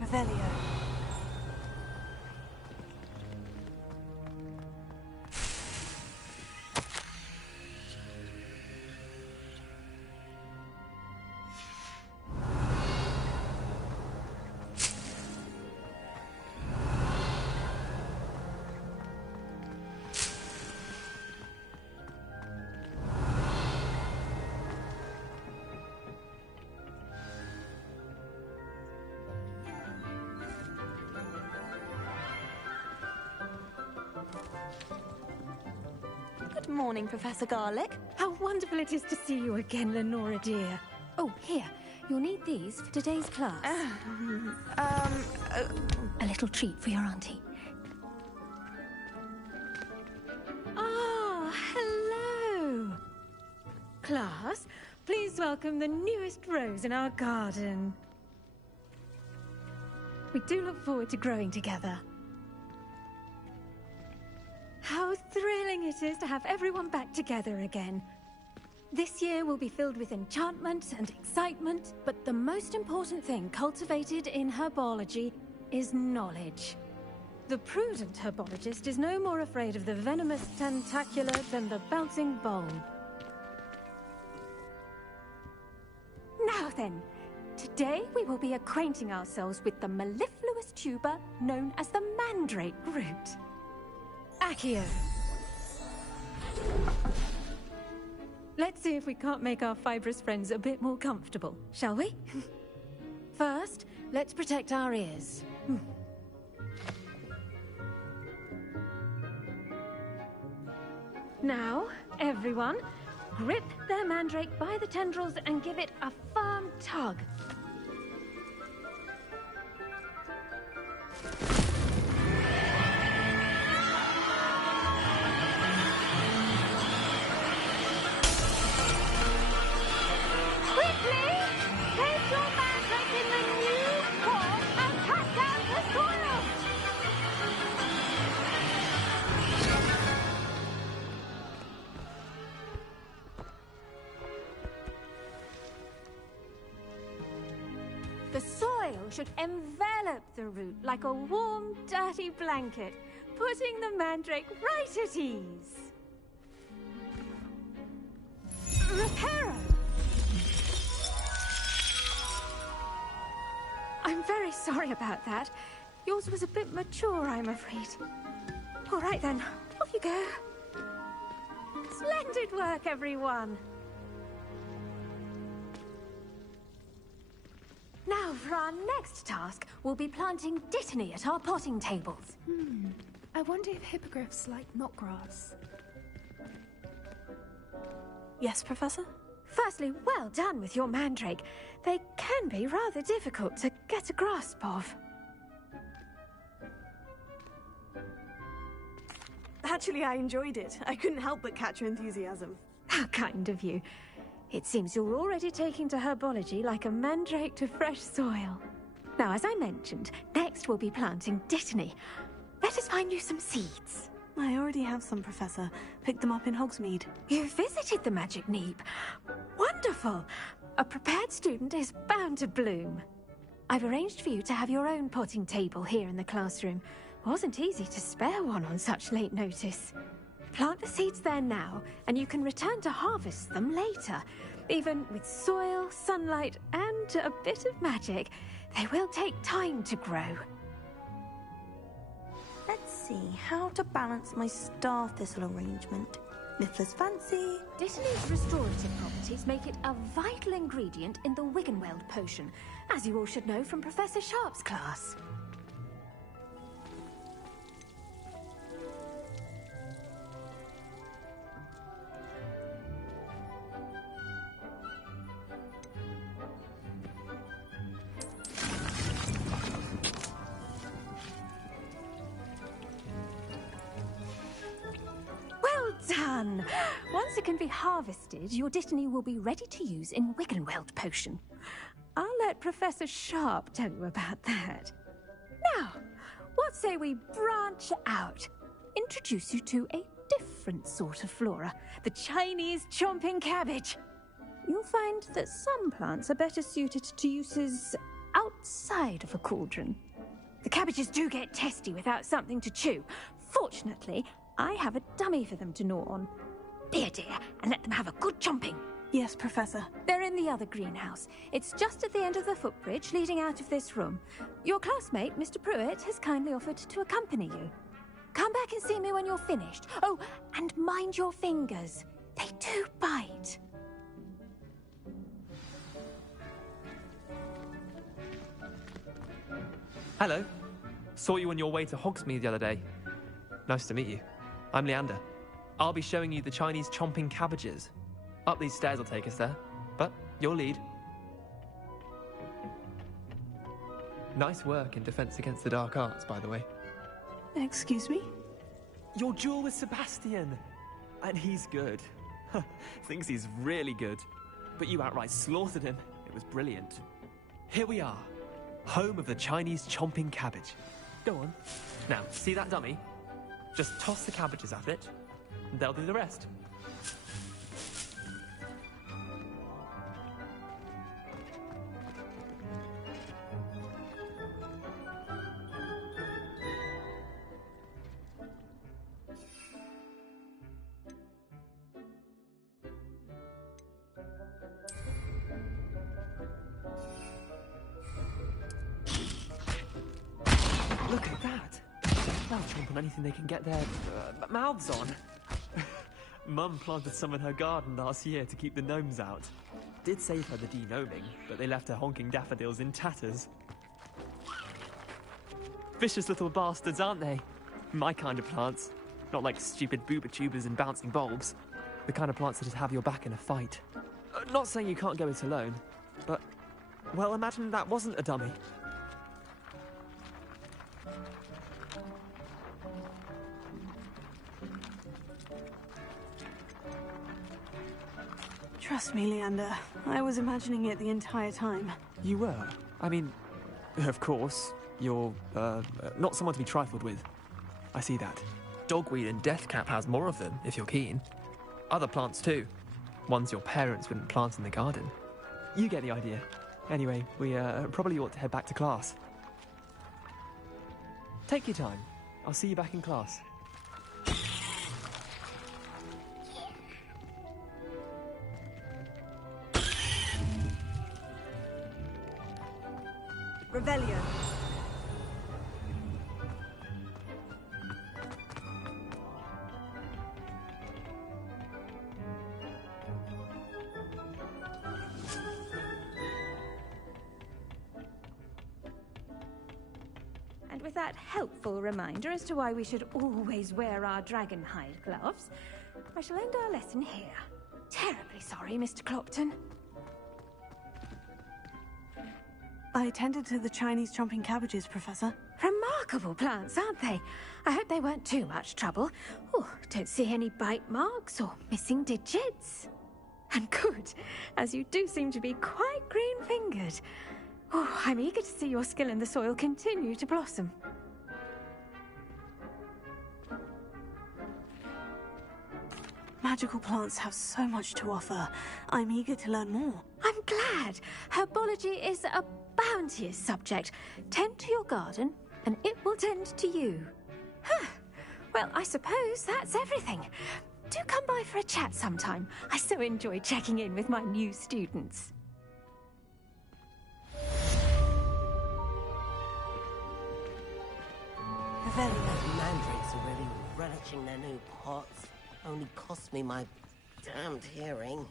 Revelio. Good morning, Professor Garlick. How wonderful it is to see you again, Lenora dear. Oh, here. You'll need these for today's class. A little treat for your auntie. Ah, hello. Class, please welcome the newest rose in our garden. We do look forward to growing together. How thrilling it is to have everyone back together again. This year will be filled with enchantment and excitement, but the most important thing cultivated in herbology is knowledge. The prudent herbologist is no more afraid of the venomous tentacular than the bouncing bulb. Now then, today we will be acquainting ourselves with the mellifluous tuber known as the mandrake root. Accio. Let's see if we can't make our fibrous friends a bit more comfortable, shall we? First, let's protect our ears. Now, everyone, grip their mandrake by the tendrils and give it a firm tug. The soil should envelop the root like a warm, dirty blanket, putting the mandrake right at ease. Reparo! I'm very sorry about that. Yours was a bit mature, I'm afraid. All right then, off you go. Splendid work, everyone. Now, for our next task, we'll be planting dittany at our potting tables. I wonder if hippogriffs like knotgrass. Yes, Professor? Firstly, well done with your mandrake. They can be rather difficult to get a grasp of. Actually, I enjoyed it. I couldn't help but catch your enthusiasm. How kind of you. It seems you're already taking to herbology like a mandrake to fresh soil. Now, as I mentioned, next we'll be planting dittany. Let us find you some seeds. I already have some, Professor. Picked them up in Hogsmeade. You visited the Magic Neep. Wonderful! A prepared student is bound to bloom. I've arranged for you to have your own potting table here in the classroom. Wasn't easy to spare one on such late notice. Plant the seeds there now, and you can return to harvest them later. Even with soil, sunlight, and a bit of magic, they will take time to grow. Let's see how to balance my star thistle arrangement. Niffler's fancy. Dittany's restorative properties make it a vital ingredient in the Wiggenweld potion, as you all should know from Professor Sharp's class. Done! Once it can be harvested, your dittany will be ready to use in Wiggenweld potion. I'll let Professor Sharp tell you about that. Now, what say we branch out? Introduce you to a different sort of flora, the Chinese chomping cabbage. You'll find that some plants are better suited to uses outside of a cauldron. The cabbages do get testy without something to chew. Fortunately, I have a dummy for them to gnaw on. Be a dear, and let them have a good chomping. Yes, Professor. They're in the other greenhouse. It's just at the end of the footbridge leading out of this room. Your classmate, Mr. Pruitt, has kindly offered to accompany you. Come back and see me when you're finished. Oh, and mind your fingers. They do bite. Hello. Saw you on your way to Hogsmeade the other day. Nice to meet you. I'm Leander. I'll be showing you the Chinese chomping cabbages. Up these stairs will take us there, but you'll lead. Nice work in Defense Against the Dark Arts, by the way. Excuse me? Your duel with Sebastian! And he's good. Thinks he's really good. But you outright slaughtered him. It was brilliant. Here we are. Home of the Chinese chomping cabbage. Go on. Now, see that dummy? Just toss the cabbages at it, and they'll do the rest. Look at that! They'll chomp on anything they can get their mouths on. Mum planted some in her garden last year to keep the gnomes out. Did save her the de-gnoming, but they left her honking daffodils in tatters. Vicious little bastards, aren't they? My kind of plants. Not like stupid booba tubers and bouncing bulbs. The kind of plants that'd have your back in a fight. Not saying you can't go it alone, but... well, imagine that wasn't a dummy. Trust me, Leander. I was imagining it the entire time. You were? I mean, of course, you're, not someone to be trifled with. I see that. Dogweed and deathcap has more of them, if you're keen. Other plants too. Ones your parents wouldn't plant in the garden. You get the idea. Anyway, we, probably ought to head back to class. Take your time. I'll see you back in class. Revelio. And with that helpful reminder as to why we should always wear our dragonhide gloves, I shall end our lesson here. Terribly sorry, Mr. Clopton. I attended to the Chinese chomping cabbages, Professor. Remarkable plants, aren't they? I hope they weren't too much trouble. Oh, don't see any bite marks or missing digits. And good, as you do seem to be quite green-fingered. Oh, I'm eager to see your skill in the soil continue to blossom. Magical plants have so much to offer. I'm eager to learn more. I'm glad. Herbology is a bounteous subject. Tend to your garden, and it will tend to you. Huh. Well, I suppose that's everything. Do come by for a chat sometime. I so enjoy checking in with my new students. The mandrakes are really relishing their new pots. Only cost me my damned hearing.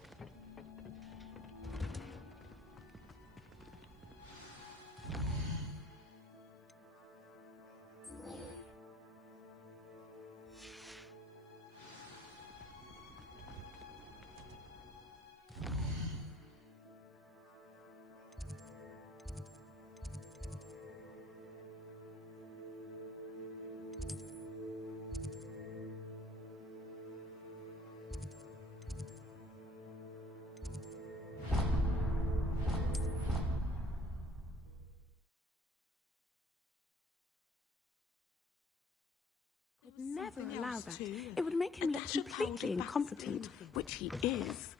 Never allow that. It would make him look completely incompetent, which he is.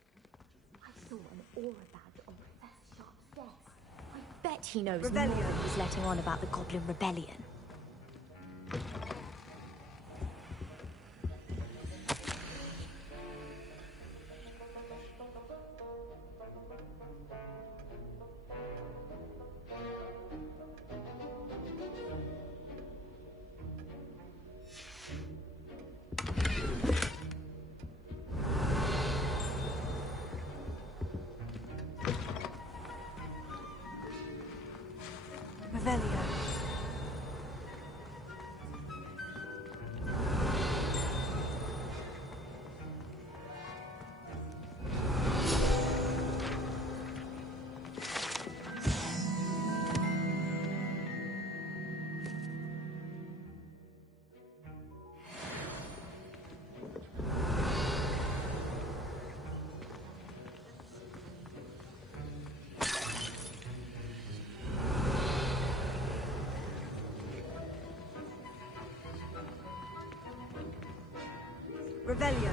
I saw an aura badge on Professor Sharp's desk. I bet he knows Rebellion. more than he's letting on about the Goblin Rebellion. Revelio.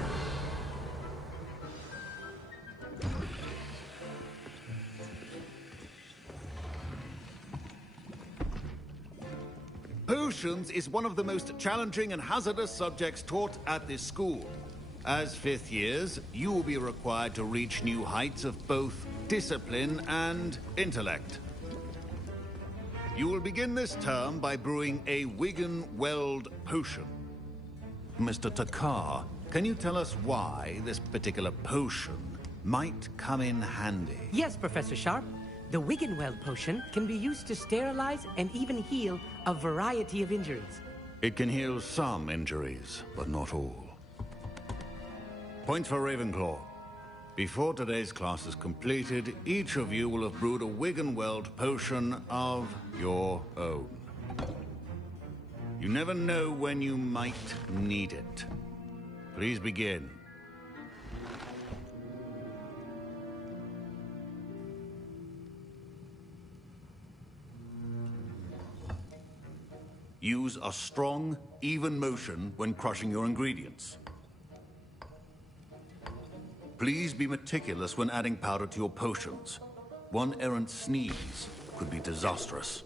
Potions is one of the most challenging and hazardous subjects taught at this school. As fifth years, you will be required to reach new heights of both discipline and intellect. You will begin this term by brewing a Wiggenweld potion. Mr. Takar, can you tell us why this particular potion might come in handy? Yes, Professor Sharp. The Wiggenweld potion can be used to sterilize and even heal a variety of injuries. It can heal some injuries, but not all. Points for Ravenclaw. Before today's class is completed, each of you will have brewed a Wiggenweld potion of your own. You never know when you might need it. Please begin. Use a strong, even motion when crushing your ingredients. Please be meticulous when adding powder to your potions. One errant sneeze could be disastrous.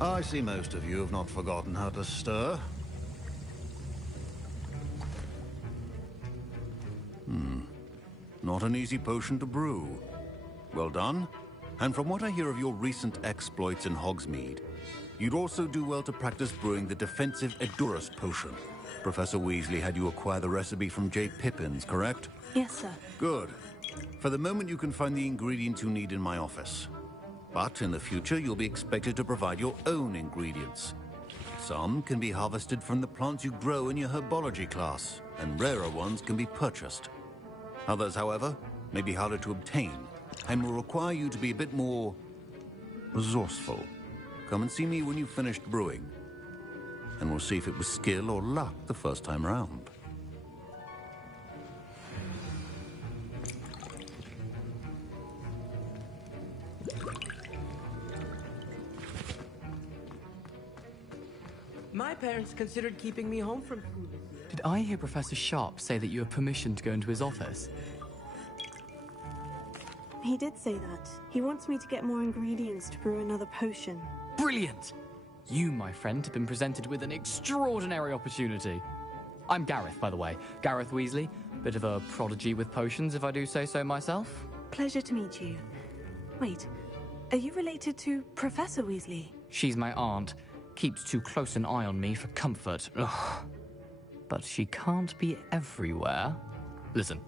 I see most of you have not forgotten how to stir. Not an easy potion to brew. Well done. And from what I hear of your recent exploits in Hogsmeade, you'd also do well to practice brewing the defensive Edurus potion. Professor Weasley had you acquire the recipe from J. Pippins, correct? Yes, sir. Good. For the moment, you can find the ingredients you need in my office. But in the future, you'll be expected to provide your own ingredients. Some can be harvested from the plants you grow in your herbology class, and rarer ones can be purchased. Others, however, may be harder to obtain, and will require you to be a bit more resourceful. Come and see me when you've finished brewing, and we'll see if it was skill or luck the first time round. My parents considered keeping me home from school this year. Did I hear Professor Sharp say that you have permission to go into his office? He did say that. He wants me to get more ingredients to brew another potion. Brilliant! You, my friend, have been presented with an extraordinary opportunity. I'm Gareth, by the way. Gareth Weasley. Bit of a prodigy with potions, if I do say so myself. Pleasure to meet you. Wait, are you related to Professor Weasley? She's my aunt. Keeps too close an eye on me for comfort. Ugh. But she can't be everywhere. Listen,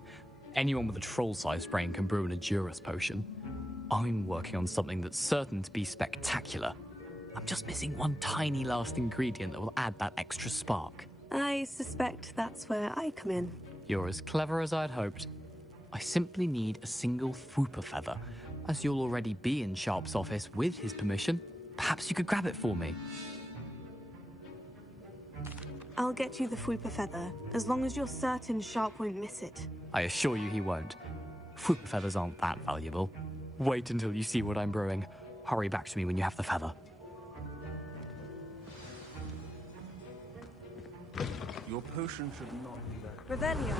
anyone with a troll-sized brain can brew an Edurus potion. I'm working on something that's certain to be spectacular. I'm just missing one tiny last ingredient that will add that extra spark. I suspect that's where I come in. You're as clever as I'd hoped. I simply need a single Fwooper feather. As you'll already be in Sharp's office with his permission, perhaps you could grab it for me. I'll get you the Fwooper feather, as long as you're certain Sharp won't miss it. I assure you he won't. Fwooper feathers aren't that valuable. Wait until you see what I'm brewing. Hurry back to me when you have the feather. Your potion should not be that. Revelio.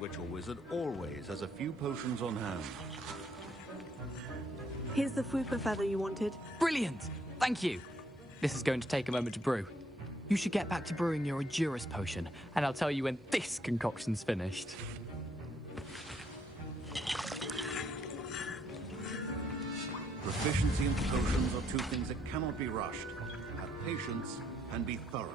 Witch or wizard always has a few potions on hand. Here's the Fwooper feather you wanted. Brilliant! Thank you! This is going to take a moment to brew. You should get back to brewing your Edurus potion, and I'll tell you when this concoction's finished. Proficiency in potions are two things that cannot be rushed. Have patience and be thorough.